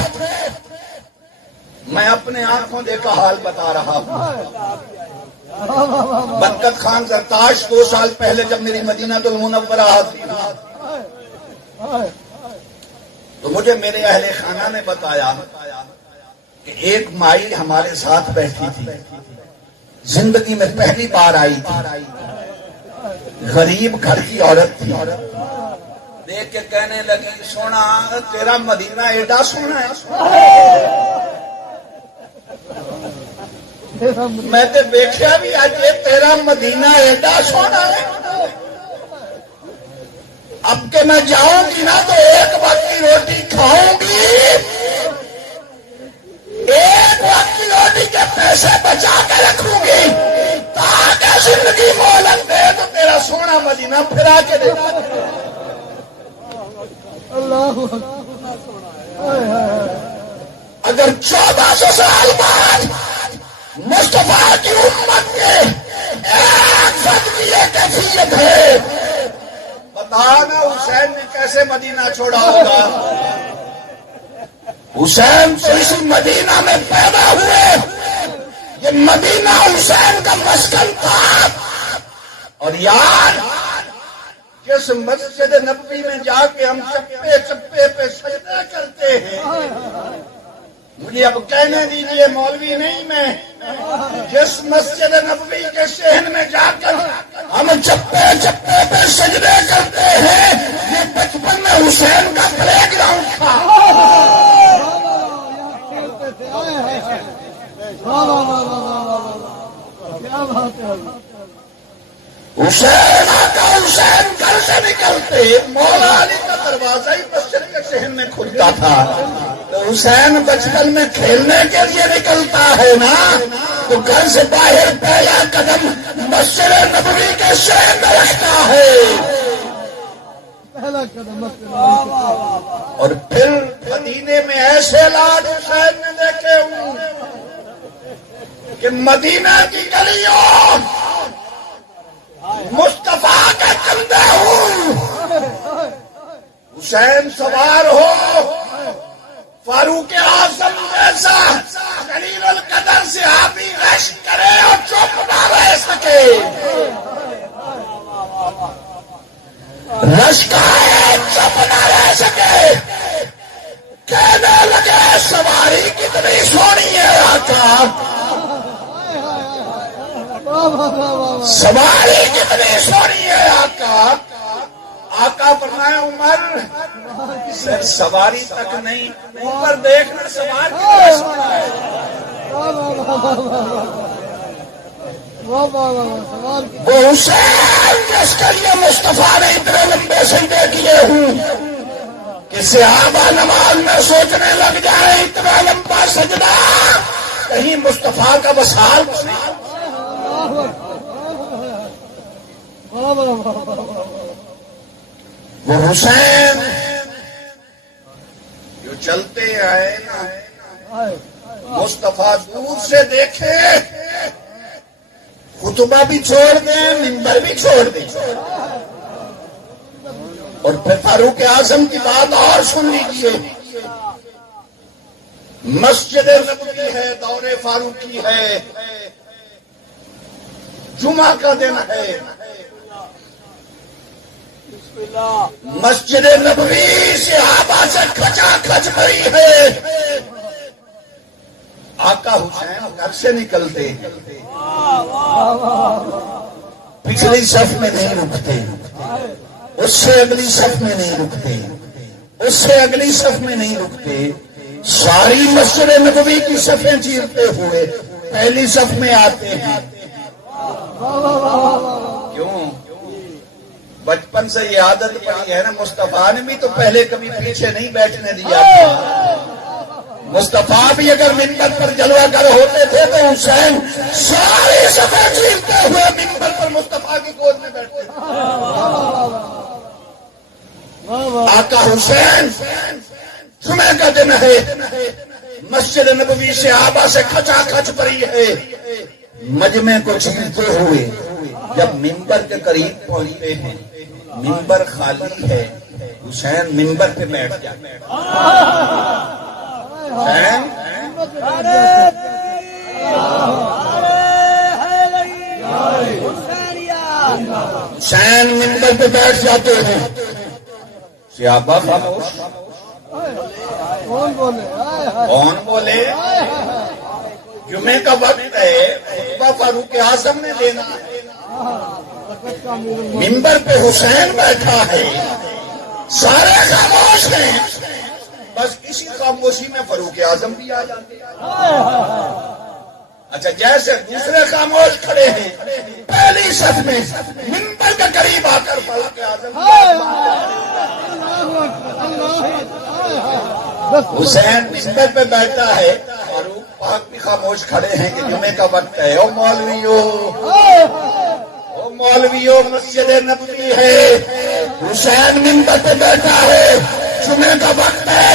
میں اپنے آنکھوں دیکھا حال بتا رہا ہوں. برکت خان زرتاش 2 سال پہلے جب میری مدینہ المنورہ آتی تو مجھے میرے اہل خانہ نے بتایا کہ ایک مائی ہمارے ساتھ بیٹھی تھی، زندگی میں پہلی بار آئی تھی، غریب گھر کی عورت تھی. دیکھ کے کہنے لگی سونا تیرا مدینہ ایڈا سونا ہے. میں تے دیکھا بھی آج تیرا مدینہ ایڈا سونا ہے. اب کہ میں جاؤں گی نا تو ایک وقت کی روٹی کھاؤں گی، ایک وقت کی روٹی کے پیسے بچا کے رکھوں گی تاکہ زندگی مہلت دے تو تیرا سونا مدینہ پھرا کے دے. اگر 1400 سال بعد مصطفیٰ کی امت کے ایک فرد کی یہ کیفیت ہے. بتانا حسین نے کیسے مدینہ چھوڑا ہوگا؟ حسین تو اسی مدینہ میں پیدا ہوئے. یہ مدینہ حسین کا مسکن تھا. اور یار جس مسجد نبوی میں جا کے ہم چپے چپے پہ سجدہ کرتے ہیں، مجھے اب کہنے دیجئے مولوی نہیں میں، جس مسجد نبوی کے صحن میں جا کر ہم چپے چپے پہ سجدے کرتے ہیں، یہ بچپن میں حسین کا پلے گراؤنڈ تھا. حسین آقا حسین گھر سے نکلتے مولا علی کا دروازہ ہی مسجد کے صحن میں کھلتا تھا. تو حسین بچپن میں کھیلنے کے لیے نکلتا ہے نا، تو گھر سے باہر پہلا قدم مسجد نبوی کے صحن میں رکھتا ہے. اور پھر مدینے میں ایسے لاڈ حسین نے دیکھے ہوں کہ مدینہ کی گلیوں مصطفیٰ کا کندھا ہوں. حسین سوار ہو، فاروق اعظم جیسا جلیل القدر صحابی رش کرے اور چپ نہ رہ سکے. رش کا چپ نہ رہ سکے، کہنے لگے سواری کتنی سونی ہے آقا، سواری کتنی سونی ہے آقا. آقا فرمایا عمر صرف سواری تک نہیں، اوپر دیکھنا سوار کتنا سونا ہے. وہ حسین جس کے لیے مصطفیٰ نے اتنے لمبے سجدے کیے ہوں کہ صحابہ نماز میں سوچنے لگ جائیں اتنا لمبا سجدہ کہیں مصطفیٰ کا وصال تو نہیں. وہ حسین جو چلتے آئے نا، مصطفیٰ دور سے دیکھے، خطبہ بھی چھوڑ دیں، منبر بھی چھوڑ دیں. اور پھر فاروق اعظم کی بات اور سن لیجیے. مسجد نبوی ہے، دور فاروقی ہے، جمعہ کا دن ہے. مسجد نبوی صحابہ سے کھچا کھچ بھری ہے. آقا حسین گھر سے نکلتے پچھلی صف میں نہیں رکتے، اس سے اگلی صف میں نہیں رکتے، اس سے اگلی صف میں نہیں رکتے، ساری مسجد نبوی کی صفیں چیرتے ہوئے پہلی صف میں آتے ہیں. کیوں؟ بچپن سے یہ عادت پڑی ہے نا. مصطفیٰ نے بھی تو پہلے کبھی پیچھے نہیں بیٹھنے دیا تھا. مصطفیٰ بھی اگر منبر پر جلوہ گر ہوتے تھے تو حسین سارے صفیں چیرتے ہوئے منبر پر مصطفیٰ کی گود میں بیٹھتے تھے. آقا حسین جمعہ کا دن ہے، مسجد نبوی سے صحابہ سے کھچا کھچ پڑی ہے. مجمع کو چیرتے ہوئے جب منبر کے قریب پہنچتے ہیں، منبر خالی ہے. حسین منبر پہ بیٹھ جاتے ہیں. حسین منبر پہ بیٹھ جاتے ہیں. صحابہ خاموش. کون بولے؟ جمعے کا وقت ہے، خطبہ فاروق اعظم نے دینا ہے. منبر پہ حسین بیٹھا ہے، سارے خاموش ہیں. بس اسی خاموشی میں فاروق اعظم بھی آ جاتے ہیں. اچھا جیسے دوسرے خاموش کھڑے ہیں پہلی صف میں، منبر کے قریب آ کر فاروق اعظم حسین منبر پہ بیٹھا ہے. فاروق پاک بھی خاموش کھڑے ہیں کہ جمعے کا وقت ہے. او مولویو مسجد نبوی ہے، حسین منبر پہ بیٹھا ہے، جمعے کا وقت ہے.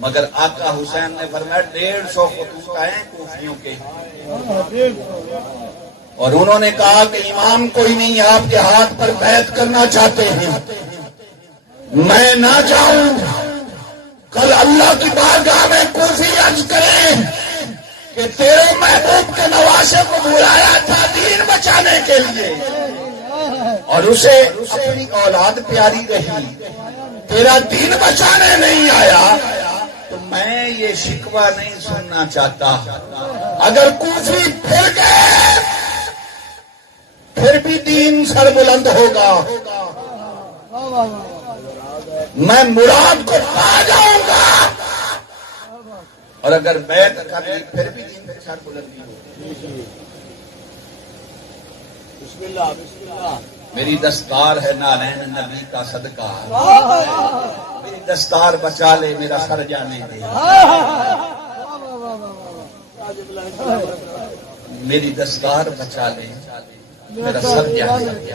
مگر آقا حسین نے فرمایا 150 خطوط آئے ہیں کوفیوں کے، اور انہوں نے کہا کہ امام کوئی نہیں، آپ کے ہاتھ پر بیعت کرنا چاہتے ہیں، میں نہ جاؤں، کل اللہ کی بارگاہ میں کوفی عرض کریں کہ تیرے محبوب کے نواسے کو بلایا تھا دین بچانے کے لیے، اور اسے اپنی اولاد پیاری رہی، تیرا دین بچانے نہیں آیا، تو میں یہ شکوہ نہیں سننا چاہتا۔ اگر کوفی پھر گئے پھر بھی دین سر بلند ہوگا، میں مراد کو پا جاؤں گا، اور اگر بیعت کر لی پھر بھی دین سر بلند نہیں ہوگا۔ بسم اللہ بسم اللہ۔ میری دستار ہے نالین نبی کا صدقہ، میری دستار بچا لے، میرا سر جانے دے، میری دستار بچا لے، میرا سر جانے دے۔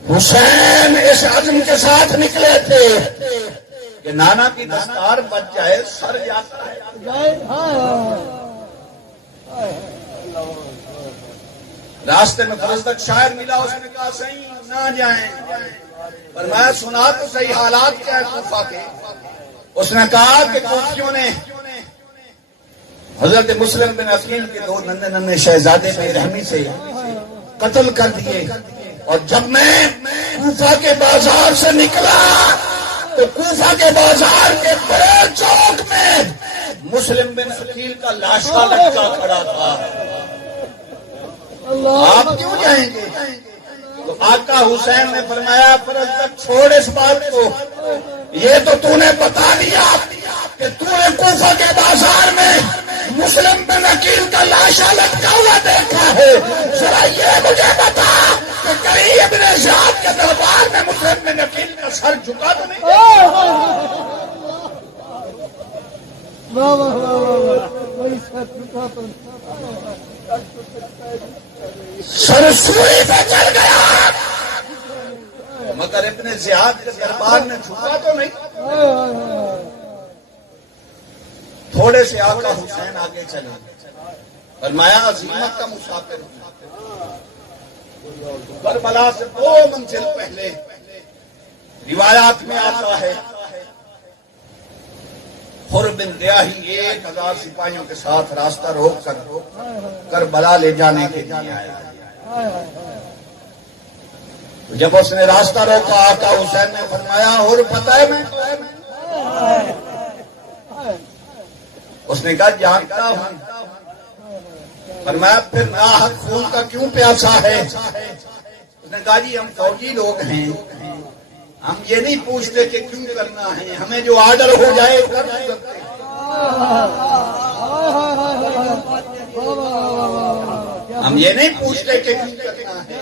حسین اس عزم کے ساتھ نکلے تھے کہ نانا کی دستار بچ جائے، سر جاتا ہے۔ راستے میں فرزدق شاعر ملا، اس نے کہا صحیح نہ جائیں، پر میں سنا تو صحیح حالات کیا ہے کوفہ کے۔ اس نے کہا کہ کوفیوں نے حضرت مسلم بن عقیل کے 2 ننھے ننھے شہزادے بے رحمی سے قتل کر دیے، اور جب میں کوفہ کے بازار سے نکلا تو کوفہ کے بازار کے بڑے چوک میں مسلم بن عقیل کا لاشا لٹکا کھڑا تھا۔ آپ کیوں جائیں گے؟ تو آقا حسین نے فرمایا فرزدق چھوڑ اس بات کو، یہ تو تو نے بتا دیا کہ تو نے کوفہ کے بازار میں مسلم بن عقیل کا لاشا لٹکا ہوا دیکھا ہے، ذرا یہ مجھے بتا کہ کہیں ابن زیاد کے دربار میں مسلم بن عقیل کا سر جھکا تو نہیں؟ سر سوئی پہ چل گیا، مگر ابن زیاد کے دربار نے جھکا تو نہیں۔ تھوڑے سے آقا حسین آگے چلے، فرمایا عظیمت کا مسافر ہوں، کربلا سے 2 منزل پہلے روایات میں آتا ہے حر بن ریاحی 1000 سپاہیوں کے ساتھ راستہ روک کر کربلا لے جانے کے لیے آیا۔ جب اس نے راستہ روکا آقا حسین نے فرمایا حر پتہ ہے میں؟ اس نے کہا جانتا ہوں۔ فرمایا پھر ناحق خون کا کیوں پیاسا ہے؟ اس نے کہا جی ہم فوجی لوگ ہیں، ہم یہ نہیں پوچھتے کہ کیوں کرنا ہے، ہمیں جو آرڈر ہو جائے کر سکتے۔ ہم یہ نہیں پوچھتے کہ کیوں کرنا ہے۔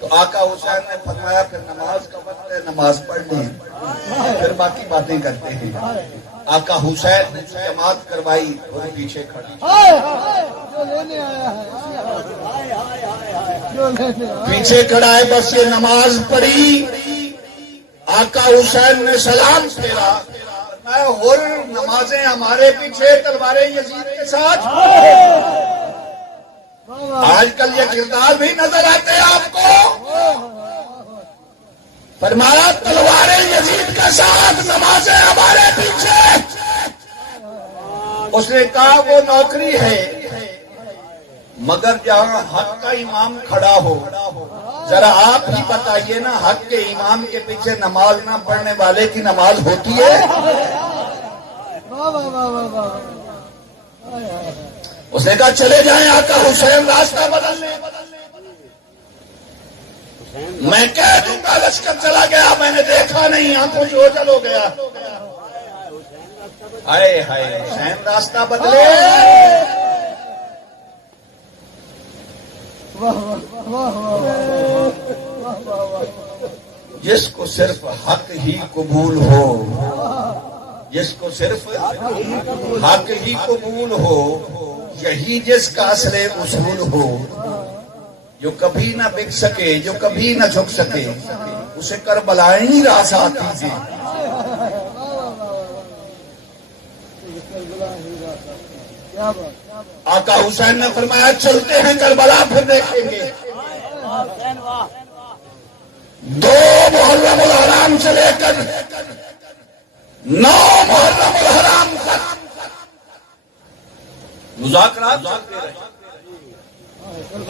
تو آقا حسین نے فرمایا پھر نماز کا وقت ہے، نماز پڑھ لیں، پھر باقی باتیں کرتے ہیں۔ آقا حسین نے جماعت کروائی اور پیچھے کھڑا، پیچھے کھڑا ہے، بس یہ نماز پڑھی، آقا حسین نے سلام پھیرا، میں اور نمازیں ہمارے پیچھے، تلواریں یزید کے ساتھ۔ آج کل یہ کردار بھی نظر آتے ہیں آپ کو؟ فرمایا تلواریں یزید کے ساتھ، نمازیں ہمارے پیچھے۔ اس نے کہا وہ نوکری ہے، مگر جہاں حق کا امام کھڑا ہو، ذرا آپ ہی بتائیے نا، حق کے امام کے پیچھے نماز نہ پڑھنے والے کی نماز ہوتی ہے؟ اس نے کہا چلے جائیں آقا حسین، راستہ بدل لیں۔ میں کہہ دوں گا لشکر چلا گیا، میں نے دیکھا نہیں، آنکھوں سے اوجھل ہو گیا۔ ہائے ہائے حسین راستہ بدلے۔ جس کو صرف حق ہی قبول ہو، جس کو صرف حق ہی قبول ہو، یہی جس کا اصل اصول ہو، جو کبھی نہ بک سکے، جو کبھی نہ جھک سکے، اسے کربلائیں ہی راس آتی ہیں۔ آقا حسین نے فرمایا چلتے ہیں کربلا پھر دیکھیں گے. 2 محرم الحرام سے لے کر 9 محرم الحرام تک مذاکرات چلتے رہے.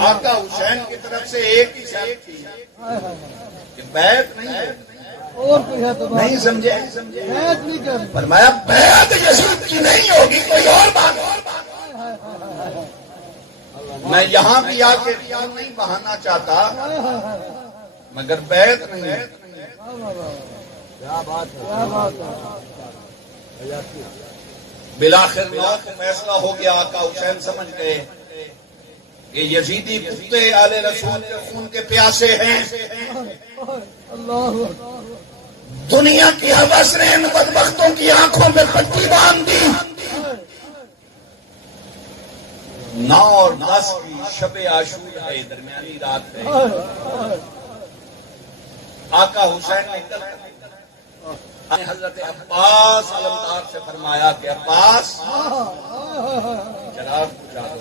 آقا حسین کی طرف سے ایک ہی شرط تھی کہ بیعت نہیں ہے. نہیں سمجھے؟ فرمایا بیعت یزید کی نہیں ہوگی کوئی اور بات. میں یہاں بھی آ کے نہیں بہانا چاہتا مگر بیعت نہیں ہے. بالآخر موت فیصلہ ہو گیا. آقا حسین سمجھ گئے یہ یزیدی کتے آل رسول کے خون کے پیاسے ہیں. دنیا کی ہوس نے ان بدبختوں کی آنکھوں میں پٹی باندھ دی. 9 اور 10 کی شب عاشور ہے, درمیانی رات ہے. آقا حسین نے حضرت عباس علمدار سے فرمایا کہ عباس چراغ بجھا دو,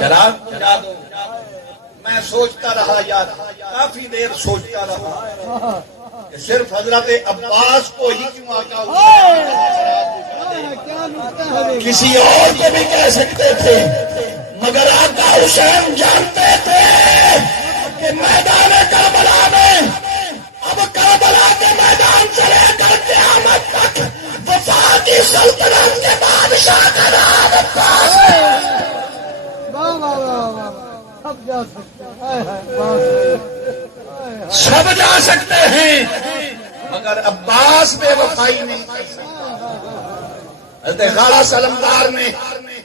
چراغ بجھا دو. میں سوچتا رہا یار, کافی دیر سوچتا رہا کہ صرف حضرت عباس کو ہی کیوں آقا حسین, کسی اور کو بھی کہہ سکتے تھے مگر آقا حسین جانتے تھے کہ میدان کربلا میں اب کربلا کے میدان سے لے کر قیامت تک وفاقی سلطنت کے بادشاہ کا نام عباس ہے. سب جا سکتے ہیں مگر عباس بے وفائی نہیں کر سکتا. حضرت غوث علمدار نے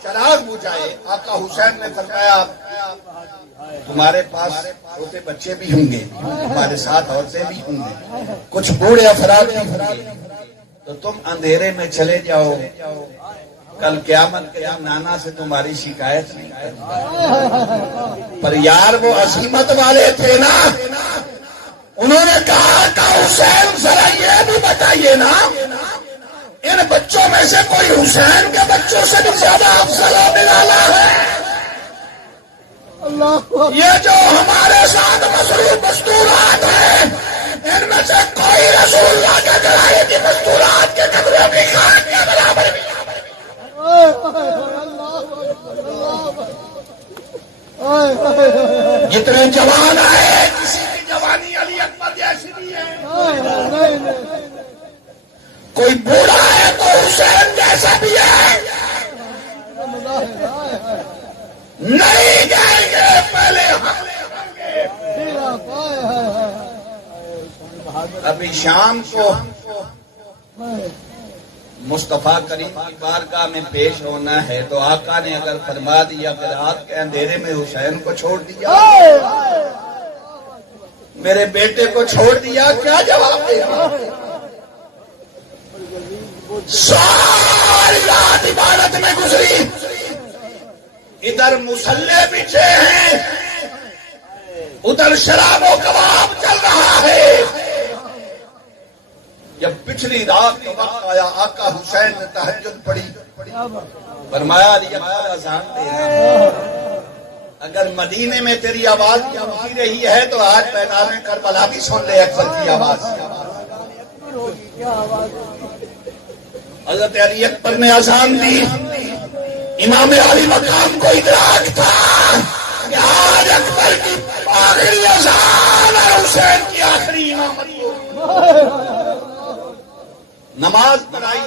چراغ بجھائے. آقا حسین نے فرمایا تمہارے پاس چھوٹے بچے بھی ہوں گے, تمہارے ساتھ عورتیں بھی ہوں گے, کچھ بوڑھے افراد بھی ہوں گے, تو تم اندھیرے میں چلے جاؤ. کل قیامت کے نانا سے تمہاری شکایت نہیں کروں. پر یار وہ عظیمت والے تھے نا, انہوں نے کہا کہ حسین ذرا یہ بھی بتائیے نا ان بچوں میں سے کوئی حسین کے بچوں سے بھی زیادہ افضل و نرالا ہے؟ یہ جو ہمارے ساتھ مصروف دستورات ہیں ان میں سے کوئی رسول اللہ کے کرائی کی دستورات کے قدرے بھی خان کے برابر بھی. جتنے جوان آئے کسی کی جوانی علی اکبر جیسی بھی ہے, کوئی بوڑھا ہے تو حسین جیسا بھی ہے. نہیں جائیں گے پہلے ابھی شام کو مصطفیٰ کریم کی بارگاہ میں پیش ہونا ہے تو آقا نے اگر فرما دیا کہ رات کے اندھیرے میں حسین کو چھوڑ دیا, میرے بیٹے کو چھوڑ دیا, کیا جواب دے گا؟ ساری رات عبادت میں گزری, ادھر مسلح بچھے ہیں, ادھر شراب و کباب چل رہا ہے. جب پچھلی رات کا وقت آیا آقا حسین نے تہجد پڑھی, فرمایا علی اکبر اذان دے, اگر مدینے میں تیری آواز پہنچی رہی ہے تو آج پیغام کربلا بھی سن لے اکبر کی آواز. حضرت علی اکبر نے اذان دی. امام علی مقام کو ادراک تھا کہ آج اکبر کی آخری اذان اور حسین کی آخری امامت ہوگی. نماز پڑھائی.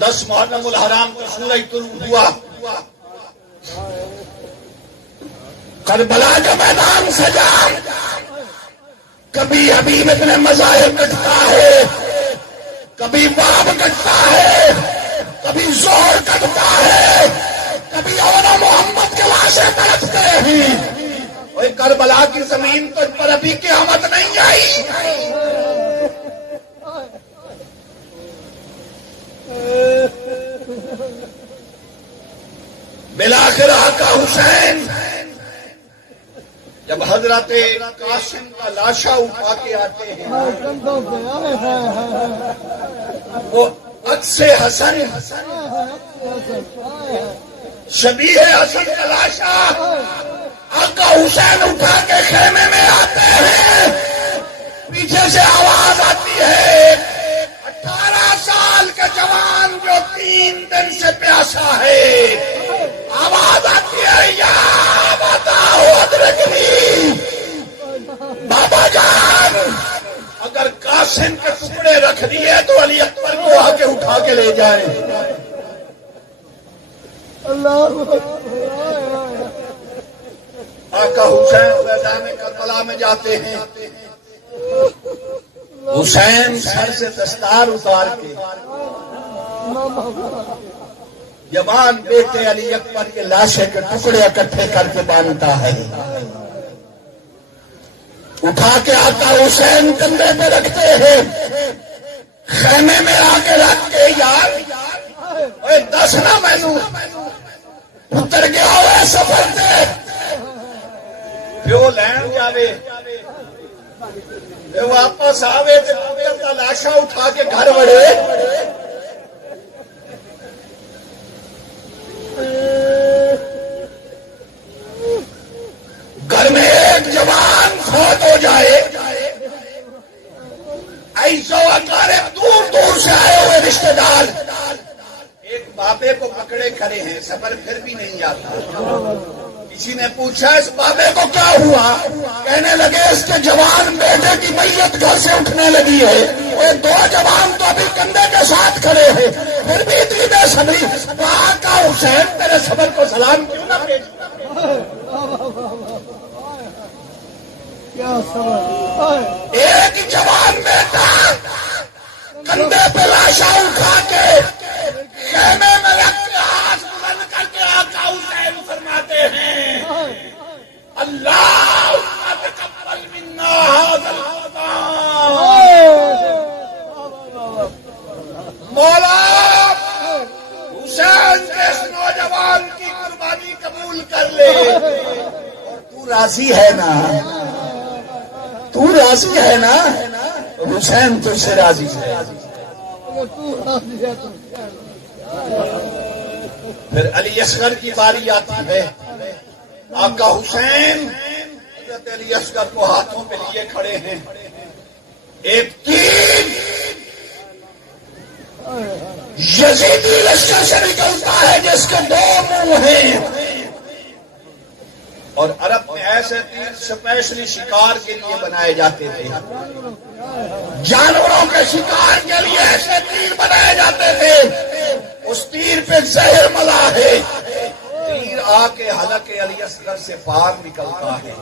10 محرم الحرام کا سورج طلوع ہوا. کربلا کا میدان سجا. کبھی حبیب ابن مظاہر کٹتا ہے, کبھی باب کٹتا ہے, کبھی زہر کٹتا ہے, کبھی اولا محمد کے لاشیں تڑپتے ہیں. اور کربلا کی زمین پر ابھی قیامت نہیں آئی. بالآخر آقا حسین جب حضرت حضرت قاسم کا لاشا اٹھا کے آتے ہیں، وہ عکس حسن شبیہ حسن کا لاشا آقا حسین اٹھا کے خیمے میں آتے ہیں، پیچھے سے آواز آتی ہے، 18 سال کا جوان جو 3 دن سے پیاسا ہے، آواز آتی ہے، یا بتاؤ ادرکنی بابا جان، اگر قاسم کے ٹکڑے رکھ دیے تو علی اکبر کو آ کے اٹھا کے لے جائیں۔ آقا حسین میدان کربلا میں جاتے ہیں، حسین سر سے دستار اتار کے جوان بیٹے علی اکبر کے لاشے کے ٹکڑے اکٹھے کر کے باندھتا ہے، اٹھا کے آقا حسین کندھے پہ رکھتے ہیں، خیمے میں آ کے رکھ کے، یار اے دس نہ مینو اتر گیا ہوا سفر سے پیو لین جاوے، واپس آوے تو پتر کا لاشا اٹھا کے گھر وڑے، گھر میں ایک جوان فوت ہو جائے، ایسو اقارب دور دور سے آئے ہوئے رشتے دار ایک بابے کو پکڑے کھڑے ہیں، صبر پھر بھی نہیں آتا۔ کسی نے پوچھا اس بابے کو کیا ہوا، کہنے لگے اس کے جوان بیٹے کی میت گھر سے اٹھنے لگی ہے، وہ 2 جوان تو ابھی کندھے کے ساتھ کھڑے ہیں، پھر بھی اتنی بے صبری، آقا حسین تیرے صبر کو سلام کیوں نہ پیش؟ ایک جوان بیٹا کندھے پہ لاشا اٹھا کے خیمے میں رکھ کے ہاتھ بلند کر کے آقا حسین فرماتے ہیں، اللہ تقبل منا ھذا القربان، مولا حسین کے اس نوجوان کی قربانی قبول کر لے، اور تو راضی ہے نا، تو راضی ہے نا، حسین تجھ سے راضی ہے۔ پھر علی اصغر کی باری آتی ہے، آقا حسین حضرت علی اصغر کو ہاتھوں پہ لیے کھڑے ہیں، ایک تیر یزیدی لشکر سے نکلتا ہے جس کے 2 منہ ہیں، اور عرب میں ایسے تیر اسپیشلی شکار کے لیے بنائے جاتے تھے، جانوروں کے شکار کے لیے ایسے تیر بنائے جاتے تھے، اس تیر پہ زہر ملا ہے، تیر آ کے حلق علی اصغر سے پار نکلتا ہے،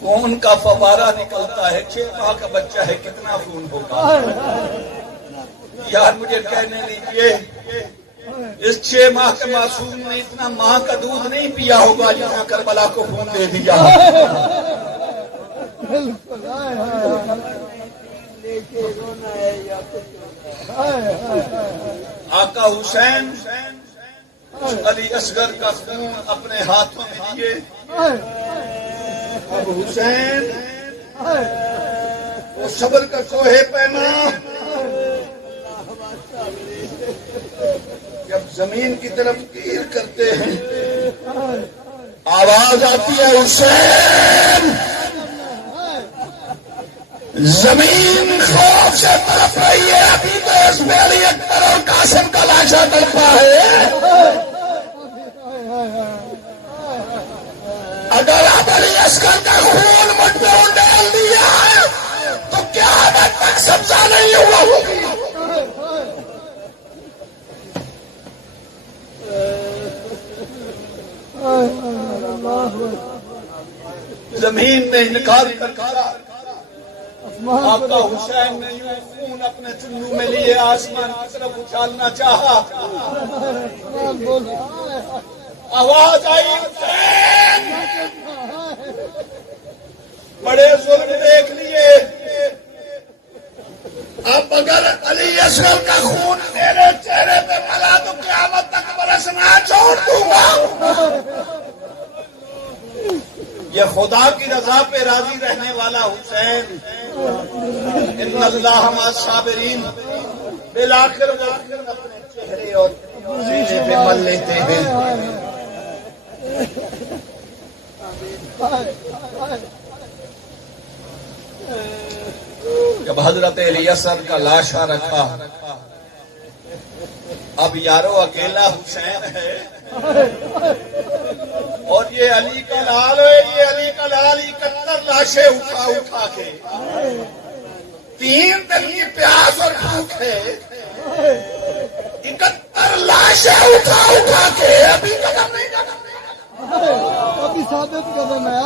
خون کا فوارہ نکلتا ہے، 6 ماہ کا بچہ ہے، کتنا خون ہوگا؟ یار مجھے کہنے لیجیے، اس 6 ماہ کے معصوم نے اتنا ماں کا دودھ نہیں پیا ہوگا جہاں کربلا کو خون دے دیا۔ آقا حسین علی اصغر کا خون اپنے ہاتھوں میں لیے، اب حسین وہ صبر کا کوہ پیما جب زمین کی طرف تیر کرتے ہیں، آواز آتی ہے، حسین زمین خوف سے تڑپ رہی ہے، ابھی تو اس میں علی اکبر اور قاسم کا لاشا تڑپا ہے، اگر آپ علی اصغر کا خون مجھ پہ ڈال دیا تو کیا اب تک سبزہ نہیں ہوا ہوگی؟ زمین نے انکار کر دیا، آقا حسین نے یوں خون اپنے چلو میں لیے آسمان کی طرف اچھالنا چاہا، آواز آئی، حسین بڑے ظلم دیکھ لیے، اب اگر علی اصغر کا خون میرے چہرے پہ ملا تو قیامت تک برسنا چھوڑ دوں گا. یہ خدا کی رضا پہ راضی رہنے والا حسین. ان اللہ مع الصابرین. بالآخر وہ اپنے چہرے اور سینے پہ مل لیتے ہیں. جب حضرت علی اصغر کا لاشا رکھا، اب یارو اکیلا حسین ہے اور یہ علی کا لال ہے. یہ علی کا لال 71 لاشیں اٹھا کے 3 دن کی پیاس اور بھوک ہے. 71 لاشیں اٹھا کے ابھی قدم نہیں جانا. ابھی ثابت قدم ہے.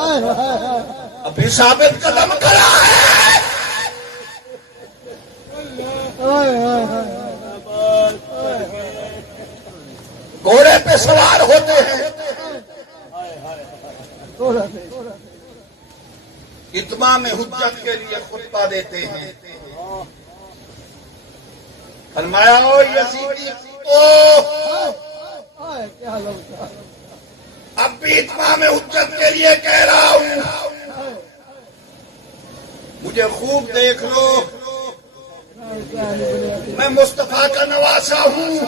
ابھی ثابت قدم کرا ہے. گھوڑے پہ سوار ہوتے ہیں، اتمام حجت کے لیے خطبہ دیتے ہیں. فرمایا او یزیدی تو اب بھی اتمام حجت کے لیے کہہ رہا ہوں، مجھے خوب دیکھ لو، میں مصطفیٰ کا نواسا ہوں.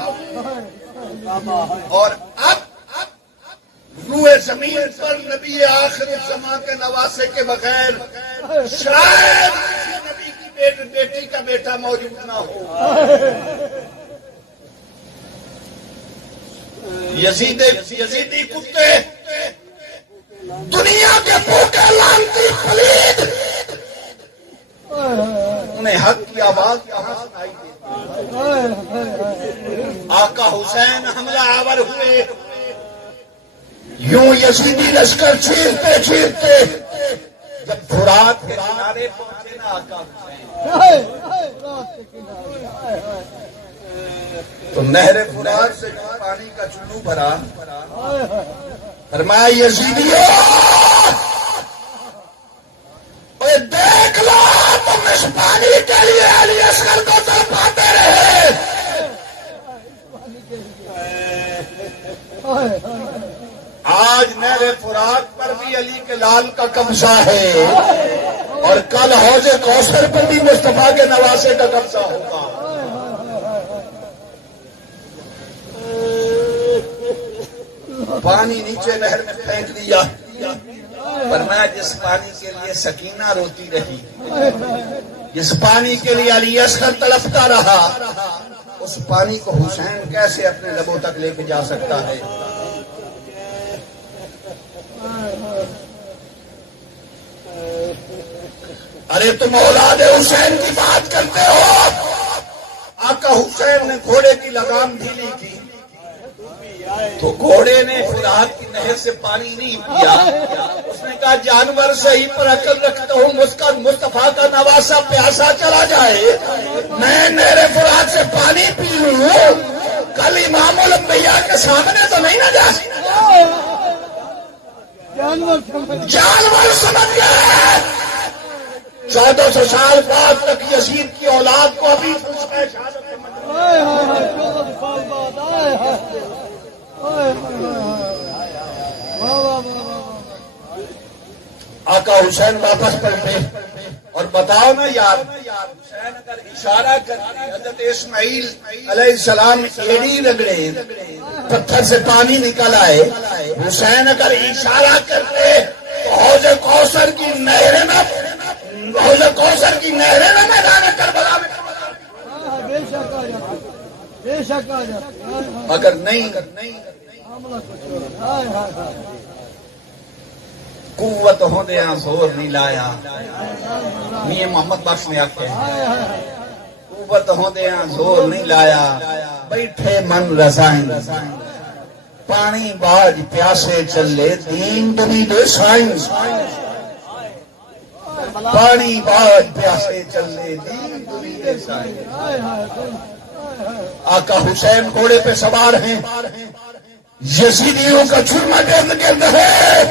اور اب روئے زمین پر نبی آخر الزمان کے نواسے کے بغیر شاید کسی نبی کی بیٹی کا بیٹا موجود نہ ہو. یزیدی کتے، دنیا کے بھوکے لانتی پلید، انہیں حق کی آواز کہاں سنائی دیتی. آقا حسین حملہ آور ہوئے، یوں یزیدی لشکر چیرتے جب فرات کے کنارے پہنچے نا آقا حسین، تو نہر فرات سے پانی کا چلو بھرا. فرمایا یزیدیو دیکھ لو، تم اس پانی کے لیے علی اصغر کو تڑپاتے رہے. آج نہر فرات پر بھی علی کے لال کا قبضہ ہے اور کل حوض کوثر پر بھی مصطفیٰ کے نواسے کا قبضہ ہوگا. پانی نیچے نہر میں پھینک دیا. فرمایا جس پانی کے لیے سکینہ روتی رہی، جس پانی کے لیے علی اصغر تڑپتا رہا، اس پانی کو حسین کیسے اپنے لبوں تک لے کے جا سکتا ہے؟ ارے تم اولاد حسین کی بات کرتے ہو. آقا حسین نے گھوڑے کی لگام ڈھیلی کی تو گھوڑے نے فرات کی نہر سے پانی نہیں پیا. اس نے کہا جانور صحیح پر عقل رکھتا ہوں، مصطفیٰ کا نواسا پیاسا چلا جائے، میں نہر فرات سے پانی پی لوں، کل امام الانبیاء کے سامنے تو نہیں نہ جا سکتا. جانور سمجھ گئے. 1400 سال بعد تک یزید کی اولاد کو ابھی آقا حسین واپس پلٹے اور بتاؤ نا یار، حسین اگر اشارہ کرتے حضرت اسماعیل علیہ السلام ایڑی رگڑے پتھر سے پانی نکل آئے، حسین اگر اشارہ کرتے تو حوض کوثر کی نہریں میں میدان کربلا میں. اگر نہیں قوت ہوندیاں زور نہیں لایا. میاں محمد بخش نے آخیا قوت ہوندیاں زور نہیں لایا، بیٹھے من رضائیں، پانی باج پیاسے چلے دین دنی دے سائنس. پانی باج پیاسے چلے دین دنی دے سائنس. آقا حسین گھوڑے پہ سوار ہیں، یزیدیوں کا چرما گرد گرد ہے.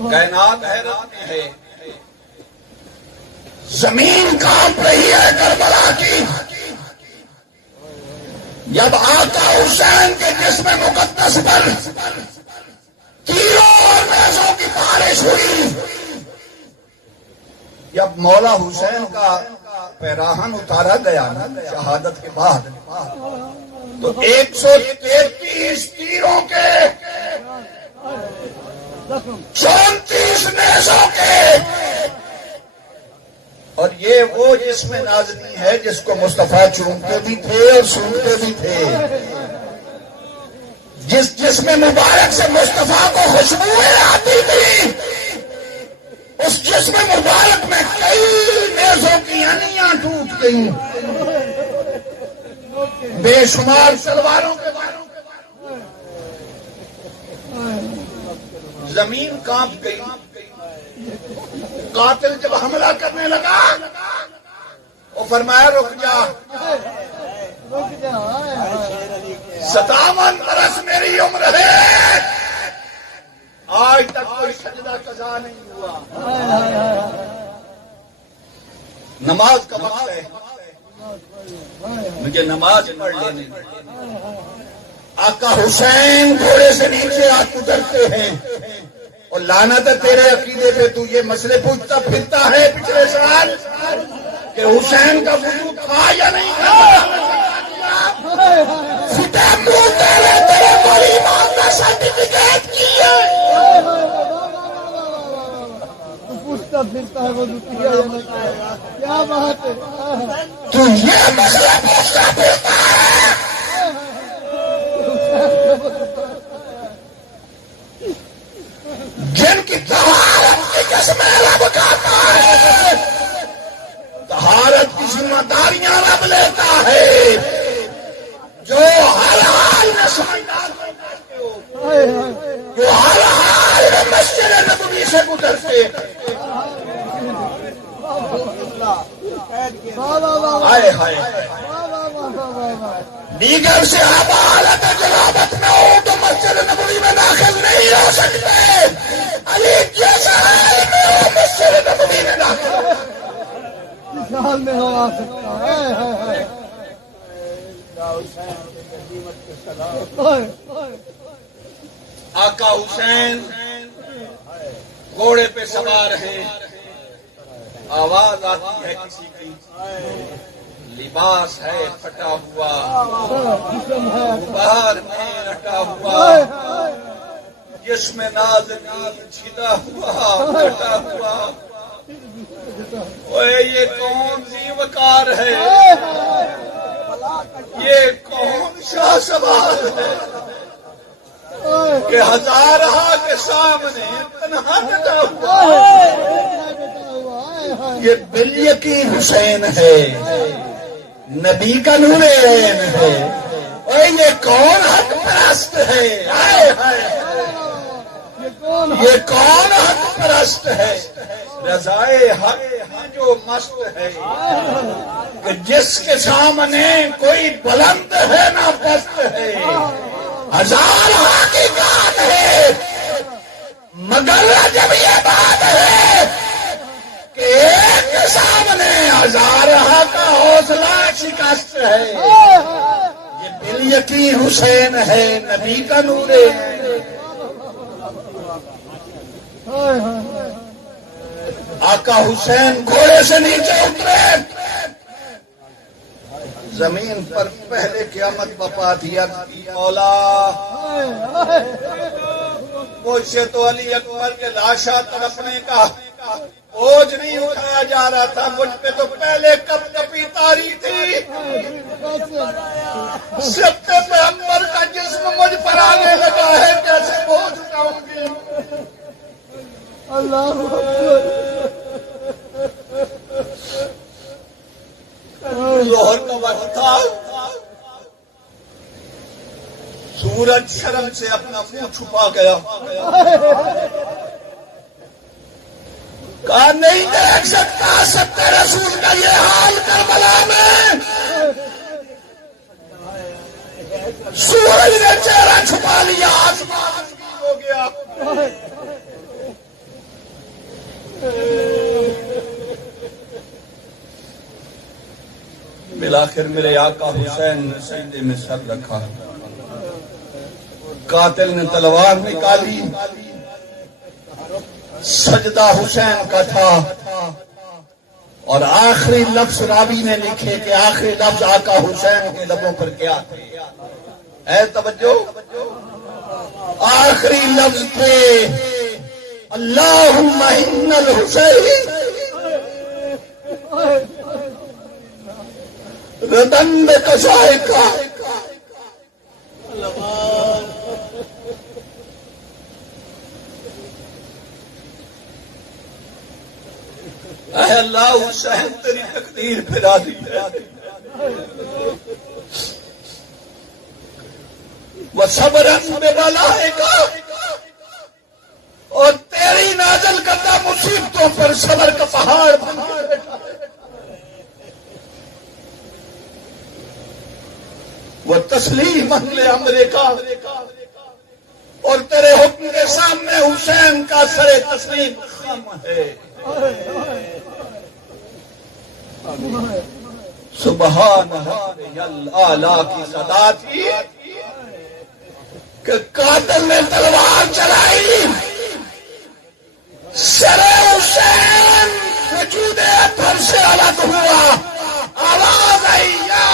کائنات حیرت میں ہے. زمین کانپ رہی ہے کربلا کی جب آقا حسین کے جسم مقدس پر تیروں اور نیزوں کی بارش ہوئی، جب مولا حسین کا پیراہن اتارا گیا شہادت کے بعد، تو 133 تیروں کے 34 نیزوں کے، اور یہ وہ جسم نازنی ہے جس کو مصطفیٰ چومتے بھی تھے اور سونتے بھی تھے، جس جسم مبارک سے مصطفیٰ کو خوشبوئیں آتی تھی، اس جسم مبارک میں کئی نیزوں کی انیاں ٹوٹ گئیں، بے شمار تلواروں کے باروں، زمین کانپ گئی۔ قاتل جب حملہ کرنے لگا وہ فرمایا رک جا، 57 برس میری عمر ہے، آج تک کوئی سجدہ قضا نہیں ہوا، نماز کا وقت ہے، مجھے نماز پڑھ لینے دیں۔ آقا حسین گھوڑے سے نیچے آ اترتے ہیں، اور لعنت ہے تیرے عقیدے پہ، تو یہ مسئلے پوچھتا پھرتا ہے پچھلے سال کہ حسین کا وضو تھا یا نہیں تھا، تیرے کو ایمان کا سرٹیفکیٹ کی ہے، پوچھتا پھرتا ہے وہ کیا یا نہیں کیا؟ کیا بات ہے؟ تو یہ مسئلہ پوچھتا پھرتا ہے، جن کی طہارت کی قسم رب کھاتا ہے، طہارت کی ذمہ داریاں رب لیتا ہے، جو ہر حال میں سمجھدار بن جاتے ہو، جو ہر حال میں مسجد نبوی سے گزرتے، ہائے ہائے دیگر سے آپ حالت جنابت میں ہو تو مسجد نبوی میں داخل نہیں ہو سکتے، علی جیسا حال میں ہو مسجد نبوی میں داخل حال میں ہو آ سکتا ہے۔ آقا حسین گھوڑے پہ سوار ہیں، آواز آتی ہے کسی کی، لباس ہے پھٹا ہوا، باہر میں رٹا ہوا، جسم نازنین چھدا ہوا پھٹا ہوا، اوے یہ کون سی وقار ہے، یہ کون شاہ سوار ہے کہ ہزارہ کے سامنے تنہا ڈٹا ہوا، یہ بالیقین حسین ہے، نبی کا نور عین ہے، اور یہ کون حق پرست ہے، یہ کون حق پرست ہے، رضائے حق جو مست ہے، کہ جس کے سامنے کوئی بلند ہے نہ پست ہے، ہزار حقیقات ہے، مگر جب یہ بات ہے کہ ایک کے سامنے ہزار کا حوصلہ شکست ہے، یہ بالیقین حسین ہے، نبی کا نور ہے۔ آقا حسین گھوڑے سے نیچے اترے، زمین پر پہلے قیامت بپا دیا، مولا مجھ سے تو علی اکبر کے لاشا تڑپنے کا بوجھ نہیں اٹھایا جا رہا تھا، مجھ پہ تو پہلے کپ کپی تاری تھی، سب سے پیغمبر کا جسم مجھ پر آنے لگا ہے، کیسے بوجھ اٹھاؤں گی؟ اللہ ظہر کا وقت تھا، سورج شرم سے اپنا منہ چھپا گیا، کہا نہیں دیکھ سکتا سب رسول کا یہ حال کربلا میں، سورج نے چہرہ چھپا لیا، آسمان ہو گیا، بالآخر میرے آقا حسین نے سجدے میں سر رکھا، قاتل نے تلوار نکالی، سجدہ حسین کا تھا، اور آخری لفظ راوی نے لکھے کہ آخری لفظ آقا حسین کے لبوں پر کیا تھے؟ اے توجہ، آخری لفظ تھے اللہم ان الحسین ردن بقضائکا۔ اے اللہ حسین تیری تقدیر پہ راضی ہے، وصبرن ببلائکا، اور تیری نازل کردہ مصیبتوں پر صبر کا پہاڑ بن کے بیٹھا ہے، وتسلیما لامرکا، اور تیرے حکم کے سامنے حسین کا سر تسلیم خم ہے۔ سبحان اللہ کی صدا تھی کہ قاتل نے تلوار چلائی، سر حسین وجود اطہر سے الگ ہوا، آواز آئی یا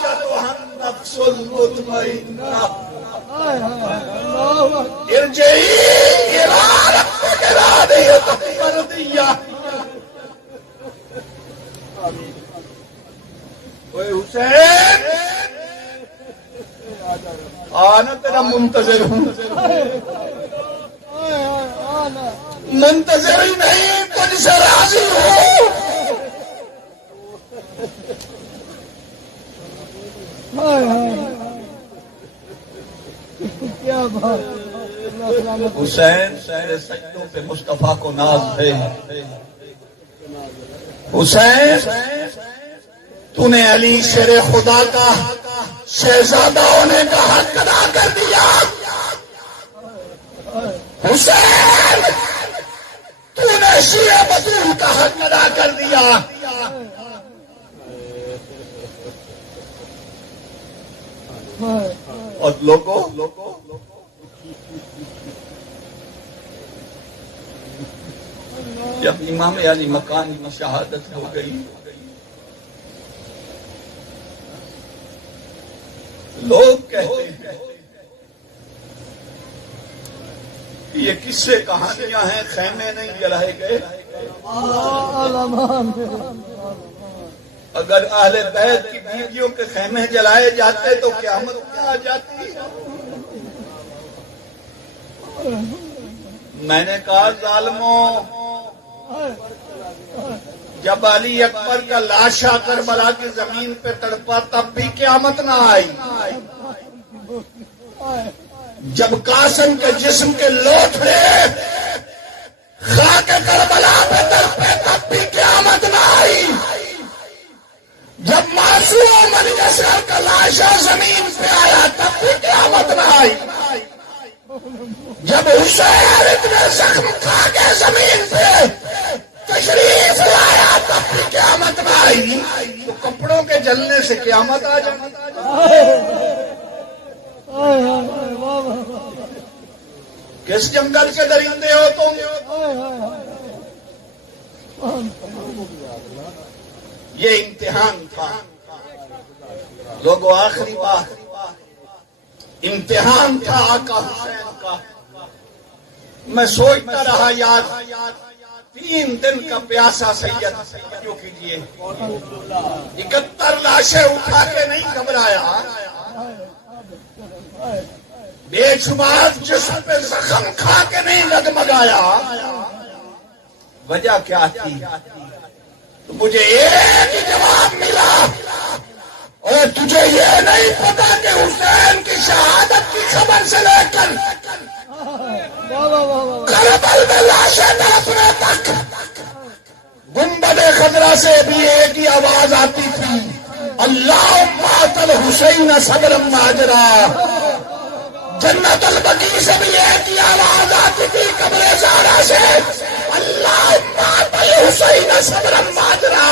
ایھا النفس المطمئنہ ارجعی الی ربک راضیۃ مرضیہ۔ اوے حسین آنا تیرا منتظر ہوں، منتظر ہی نہیں تجھ سے راضی ہوں۔ کیا بات، حسین تیرے سجدوں پہ مصطفیٰ کو ناز ہے، حسین تو نے علی شیر خدا کا شہزادہ ہونے کا حق ادا کر دیا، حسین تو نے شیعہ بطول کا حق ادا کر دیا۔ اور لوگوں جب امام علی مکان کی شہادت ہو گئی، لوگ کہتے ہیں کہ یہ کس سے کہانیاں ہیں، خیمے نہیں جلائے گئے۔ اگر اہل بیت کی بیویوں کے خیمے جلائے جاتے تو قیامت کیا آ جاتی؟ میں نے کہا ظالموں، جب علی اکبر کا لاشا کربلا کی زمین پہ تڑپا تب بھی قیامت نہ آئی، جب قاسم کے جسم کے لوتھڑے خاک کربلا پہ تڑپے تب بھی قیامت نہ آئی، جب معصوم علی اصغر کا لاشا زمین پہ آیا تب بھی قیامت نہ آئی، جب حسین اتنے زخم کھا کے زمین پہ تشریف لایا تب بھی قیامت نہ آئی، تو کپڑوں کے جلنے سے قیامت آ جائے۔ کس جنگل کے درندے ہو تم؟ یہ امتحان تھا لوگوں، آخری بات امتحان تھا آقا حسین کا۔ میں سوچتا رہا یار، 3 دن کا پیاسا سید جو کیجیے، 71 لاشیں اٹھا کے نہیں گھبرایا، بے شمار جسم پہ زخم کھا کے نہیں ڈگمگایا، وجہ کیا تھی؟ تو مجھے ایک ہی جواب ملا، اور تجھے یہ نہیں پتا کہ حسین کی شہادت کی خبر سے لے کر کربل میں لاشیں تڑپنے تک گنبد خضرا سے بھی ایک ہی آواز آتی تھی، اللہم آتل حسین صبرا ماجرا۔ جنت البقیع سے بھی ایک ہی آواز آتی تھی قبر زہرا سے، اللہم آتل حسین صبرا ماجرا۔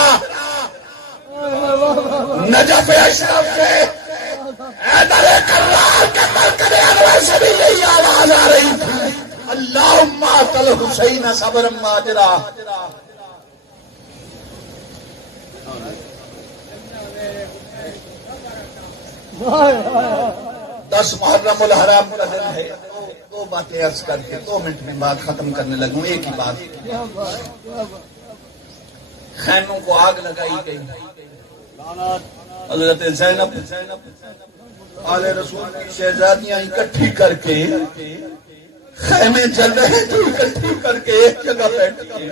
نجف اشرف کے حیدر کرار کے مرکز انور سے بھی یہی آواز آ رہی تھی، اللہم اعطل حسین صبرا ماجرا۔ دس محرم الحرام کا دن ہے، دو باتیں عرض کر کے 2 منٹ میں بات ختم کرنے لگوں۔ ایک ہی بات، خیموں کو آگ لگائی گئی، حضرت زینب آل رسول کی شہزادیاں اکٹھی کر کے، خیمے چل رہے تو اکٹھی کر کے ایک جگہ بیٹھ کے،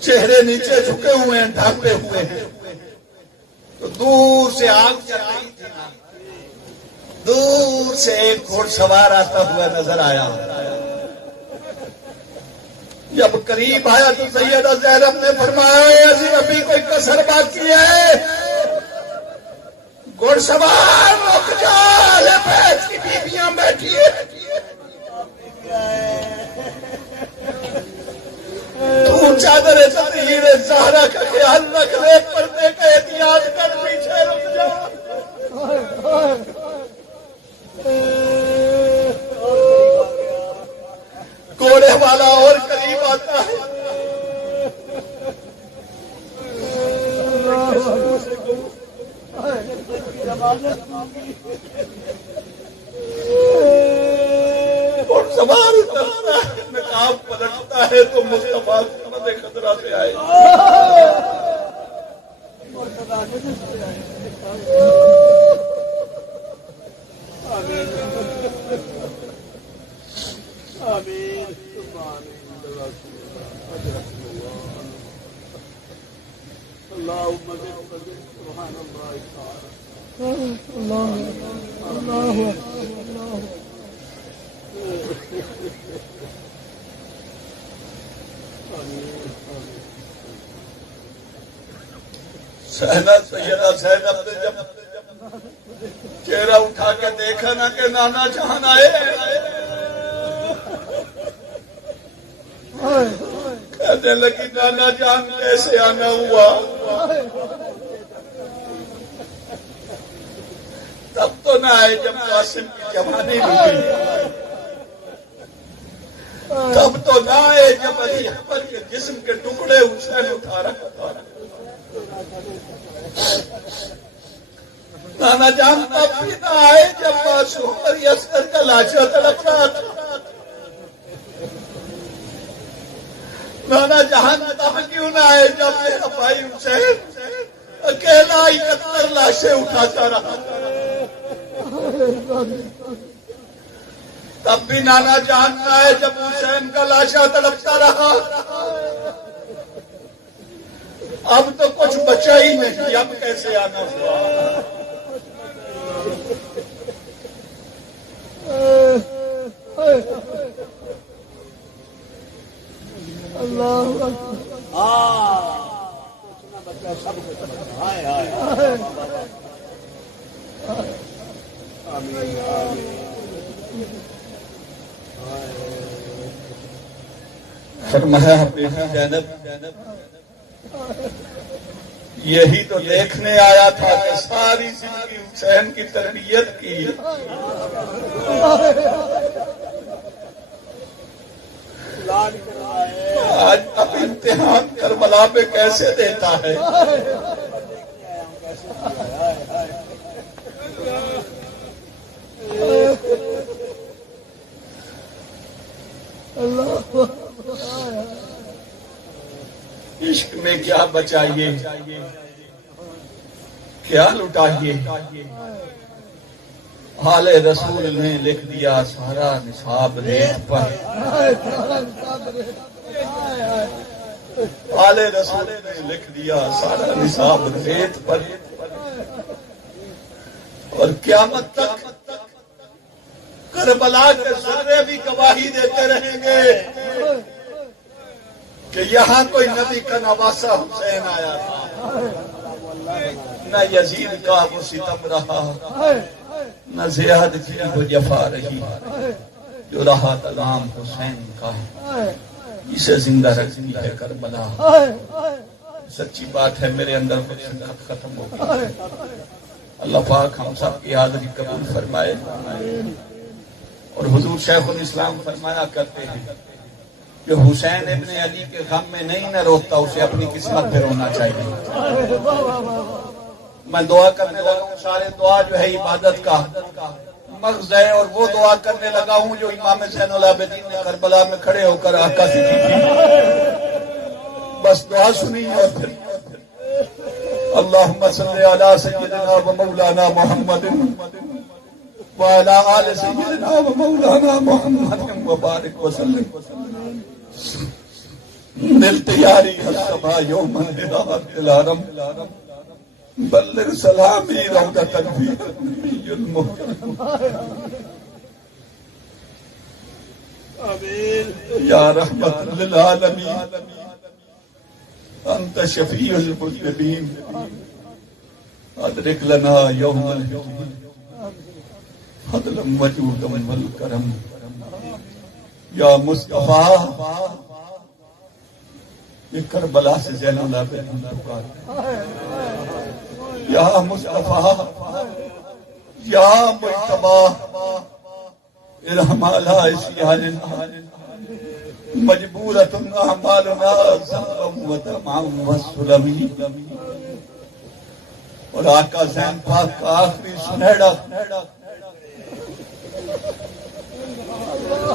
چہرے نیچے جھکے ہوئے ہیں، ڈھانپے ہوئے ہیں، تو دور سے آگ چل رہی تھی، دور سے ایک گھوڑ سوار آتا ہوا نظر آیا۔ جب قریب آیا تو سیدہ زینب نے فرمایا ابھی کوئی کسر باقی ہے، گھوڑ سوار رک جا، اہل بیت کی بیویاں بیٹھی ہیں، تو چادر تطہیر زہرا کا خیال رکھ لے، پردے کا احتیاط کر، پیچھے رک جا۔ گھوڑے والا اور قریب آتا ہے، اور سوار اترتا ہے، نقاب پلٹتا ہے تو مصطفیٰ محمد خضرا سے آئے۔ سیدہ زینب نے جب چہرہ اٹھا کے دیکھا نا کہ نانا جہان آئے، کہنے لگی نانا جان کیسے آنا ہوا؟ تب تو نہ آئے جب قاسم کی جوانی ملی، تب تو نہ آئے جب علی اکبر کے جسم کے ٹکڑے حسین اٹھا رکھا تھا، نانا جان تب بھی نہ آئے جب معصوم علی اصغر کا لاشا تڑپ رہا تھا، نانا جہان تب کیوں نہ آئے جب میرا بھائی حسین اکیلا 71 لاشیں اٹھاتا رہا، تب بھی نانا جہان نہ آئے جب حسین کا لاشا تڑپتا رہا۔ اب تو کچھ بچا ہی نہیں، اب کیسے آنا ہوا؟ فرمایا زینب یہی تو دیکھنے آیا تھا کہ ساری زندگی حسین کی تربیت کی، آج اب امتحان کربلا پہ کیسے دیتا ہے؟ عشق میں کیا بچائیے، کیا لٹائیے، آل رسول نے لکھ دیا سارا نصاب ریت پر، آل رسول نے لکھ دیا سارا نصاب ریت پر، اور قیامت تک کربلا کے ذرے بھی گواہی دیتے رہیں گے کہ یہاں کوئی نبی کا نواسا حسین آیا تھا، نہ یزید کا وہ ستم رہا، نہ زیاد کی وہ جفا رہی، جو رہا تلام حسین کا، اسے زندہ رکھتی ہے کربلا۔ سچی بات ہے میرے اندر فطرت ختم ہو گئی. اللہ پاک ہم سب کی حاضری قبول فرمائے. اور حضور شیخ الاسلام فرمایا کرتے ہیں کہ حسین ابن علی کے غم میں نہیں نہ روتا، اسے اپنی قسمت پہ رونا چاہیے. میں دعا کرنے لگا ہوں، سارے دعا جو ہے عبادت کا مغز ہے، اور وہ دعا کرنے لگا ہوں جو امام زین العابدین نے کربلا میں کھڑے ہو کر آقا سے کی تھی. بس دعا سنی اور پھر اللہم صلی علی سیدنا و مولانا محمد وعلی آل سیدنا و مولانا محمد وبارک وسلم. بالتیاری الصبا یوم الہدات الارم بلغ سلامی روضۃ فی النبی المحترم. یا رحمت للعالمین انت شفیع المذنبین ادرک لنا یوم الدین فضلا وجودا والکرم. یا مصطفیٰ، یہ کربلا سے زین العابدین پکار، یا مصطفیٰ یا مجتبی ارحم علی اسیاننا مجبورۃ اعمالنا ذنبا ودمعا وسلمی. اور آقا زین پاک کا آخری سنہرا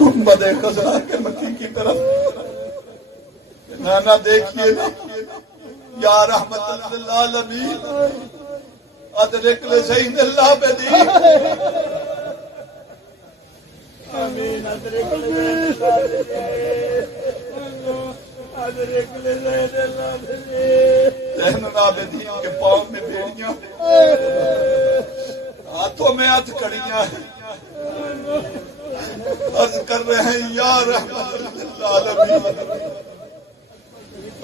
گنبد خضرا کے مکی کی طرف نانا دیکھیے نا. یا رحمت للعالمین ادرک لزین العابدین. آمین. ادرک لزین العابدین. زین العابدین کے پاؤں میں بیڑیاں، ہاتھوں میں ہتھ کڑیاں ہیں. عرض کر رہے ہیں یا رحمت للعالمین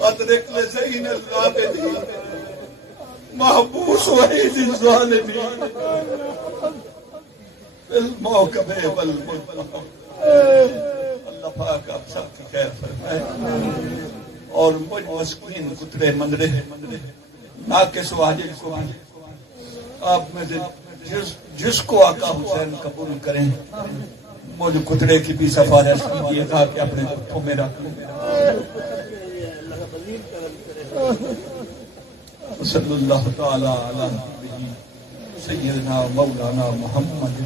ادرک لزین العابدین محبوس وحید الظالمین بالموقب والمنتقم. اللہ پاک آپ سب کی خیر فرمائے اور مجھ مسکین کترے مندرے ناقص واجب کو آپ میں سے جس کو آقا حسین قبول کریں مجھ کترے کی بھی سفارش کیجیے گا کہ اپنے ہاتھوں میں رکھ لیں. صلی اللہ تعالی علی سیدنا مولانا محمد.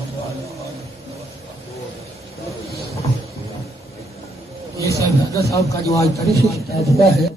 یہ صاحب کا جو آج تاریخ ہے